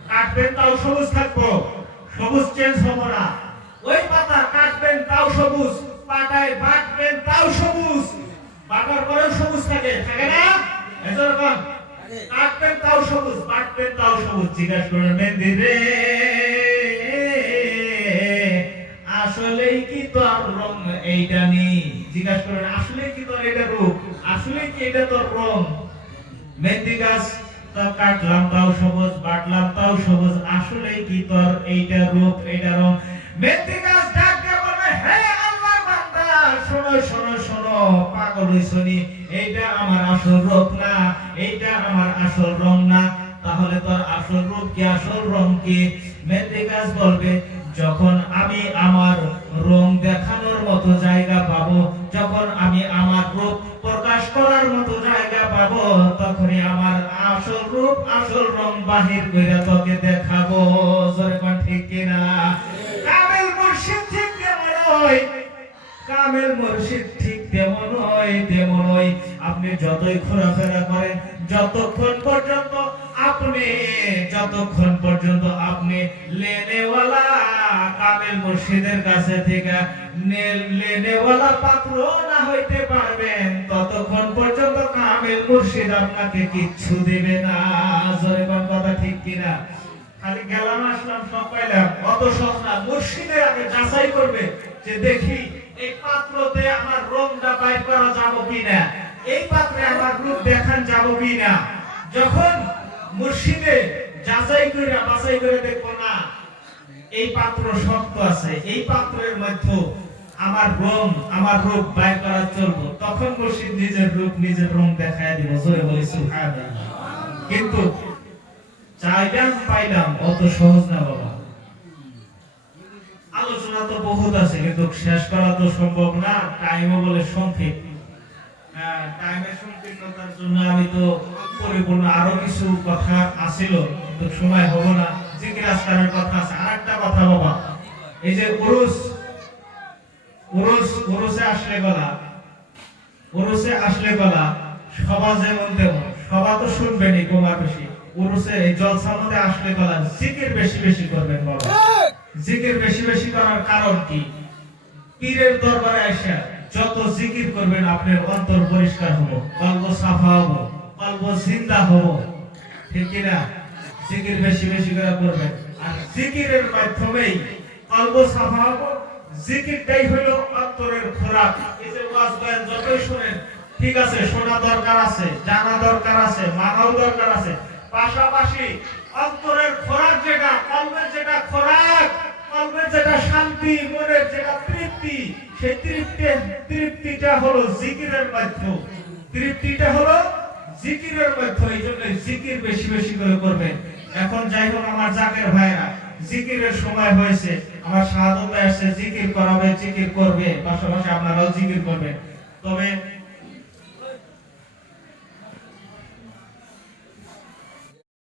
কাটবেন তাও সবুজ থাকবো, সবুজ চেঞ্জ হবে না। ওই পাতা কাটবেন তাও সবুজ, পাতায় বাটবেন তাও সবুজ, বাটার পরেও সবুজ থাকে, থাকে না? এজরকম কাটবেন তাও সবুজ, বাটবেন তাও সবুজ। জিজ্ঞাসা করেন মেহেন্দি রে, আসলেই কি তোর রং এইটা নি? জিজ্ঞাসা করেন আসলেই কি তোর এটা রূপ? আসলেই কি এটা তোর রং? মেহেন্দি গাছ তা কাটলাম তাও সবুজ, বাটলাম তাও সবুজ, আসলেই কি তোর এইটা রূপ, এইটা রং? মেহেন্দি গাছ ডাক দিয়ে বলবে, হে আল্লাহর বান্দা, শোনো শোনো শোনো, পাগল হইছনি, এইটা আমার আসল রূপ না, এইটা আমার আসল রং না। তাহলে তোর আসল রূপ কি, আসল রং কি? মেহেন্দি গাছ বলবে, যখন আমি আমার রং দেখানোর মতো জায়গা পাবো, যখন আমি আমার রূপ প্রকাশ করার মতো জায়গা পাবো, তখনই আমার আসল রূপ, আসল রং বাহির করে তোকে দেখাবো। জোরে কোন ঠিক কিনা? কামেল মুর্শিদ ঠিক তেমনই, কামেল মুর্শিদ ঠিক তেমনই, তেমনই। আপনি যতই ঘোরাফেরা করেন, যতক্ষণ পর্যন্ত আপনি লেনেওয়ালা কামেল মুর্শিদের কাছে থেকে লেনেওয়ালা পাত্র না হইতে পারবেন, ততক্ষণ পর্যন্ত কামেল মুর্শিদ আপনাকে কিচ্ছু দিবে না। জোরে কোন কথা ঠিক কিনা? খালি গেলাম আসলাম সব পাইলাম, অত সহজ না। মুর্শিদের আগে যাচাই করবে যে দেখি এই পাত্রতে আমার রংটা বাইর করা যাব কিনা, এই পাত্রে আমার রূপ দেখান যাব কিনা। যখন মুর্শিদে যাচাই করে বাছাই করে দেখবো না এই পাত্র শক্ত আছে, এই পাত্রের মধ্যে আমার রং, আমার রূপ বাইর করা চলবো, তখন মুর্শিদ নিজের রূপ, নিজের রং দেখায় দিব। জোরে বলি সুবহানাল্লাহ। কিন্তু চাইলাম পাইলাম অত সহজ না বাবা। আলোচনা তো বহুত আছে, কিন্তু শেষ করা তো সম্ভব না, টাইমও বলে সংক্ষেপ। টাইমের সংকীর্ণতার জন্য আমি তো পরিপূর্ণ আরো কিছু কথা আছিল, কিন্তু সময় হবো না। জিকির আজকারের কথা আছে। আরেকটা কথা বাবা, এই যে উরুসে আসলে গলা সভা যেমন তেমন, সভা তো শুনবেনই কমা বেশি। উরুসে এই জলসার মধ্যে আসলে গলা জিকির বেশি বেশি করবেন বাবা। জিকির বেশি বেশি করার কারণ কি? পীরের দরবারে এসে যত জিকির করবেন আপনার অন্তর পরিষ্কার হবো, কলব সাফা হবো, কলব জিন্দা হবো, ঠিক কিনা? জিকির বেশি বেশি করে করবেন, আর জিকিরের মাধ্যমেই কলব সাফা হবো। জিকিরটাই হলো অন্তরের খোরাক। এই যে ওয়াজ বয়ান যতই শুনেন, ঠিক আছে, শোনা দরকার আছে, জানা দরকার আছে, মানাও দরকার আছে, পাশাপাশি অন্তরের খোরাক যেটা, কলবের যেটা খোরাক, কলবের যেটা শান্তি, মনের যেটা তৃপ্তি, সেই তৃপ্তিটা হলো জিকিরের মাধ্যম। তৃপ্তিটা হলো জিকিরের মাধ্যম। এই জন্য জিকির বেশি বেশি করে করবেন। এখন যাই হোক আমার জাকের ভাইরা, জিকিরের সময় হয়েছে, আমার শাহাদত আসছে, জিকির করাবে, জিকির করবে, পাশাপাশি আপনারাও জিকির করবেন। তবে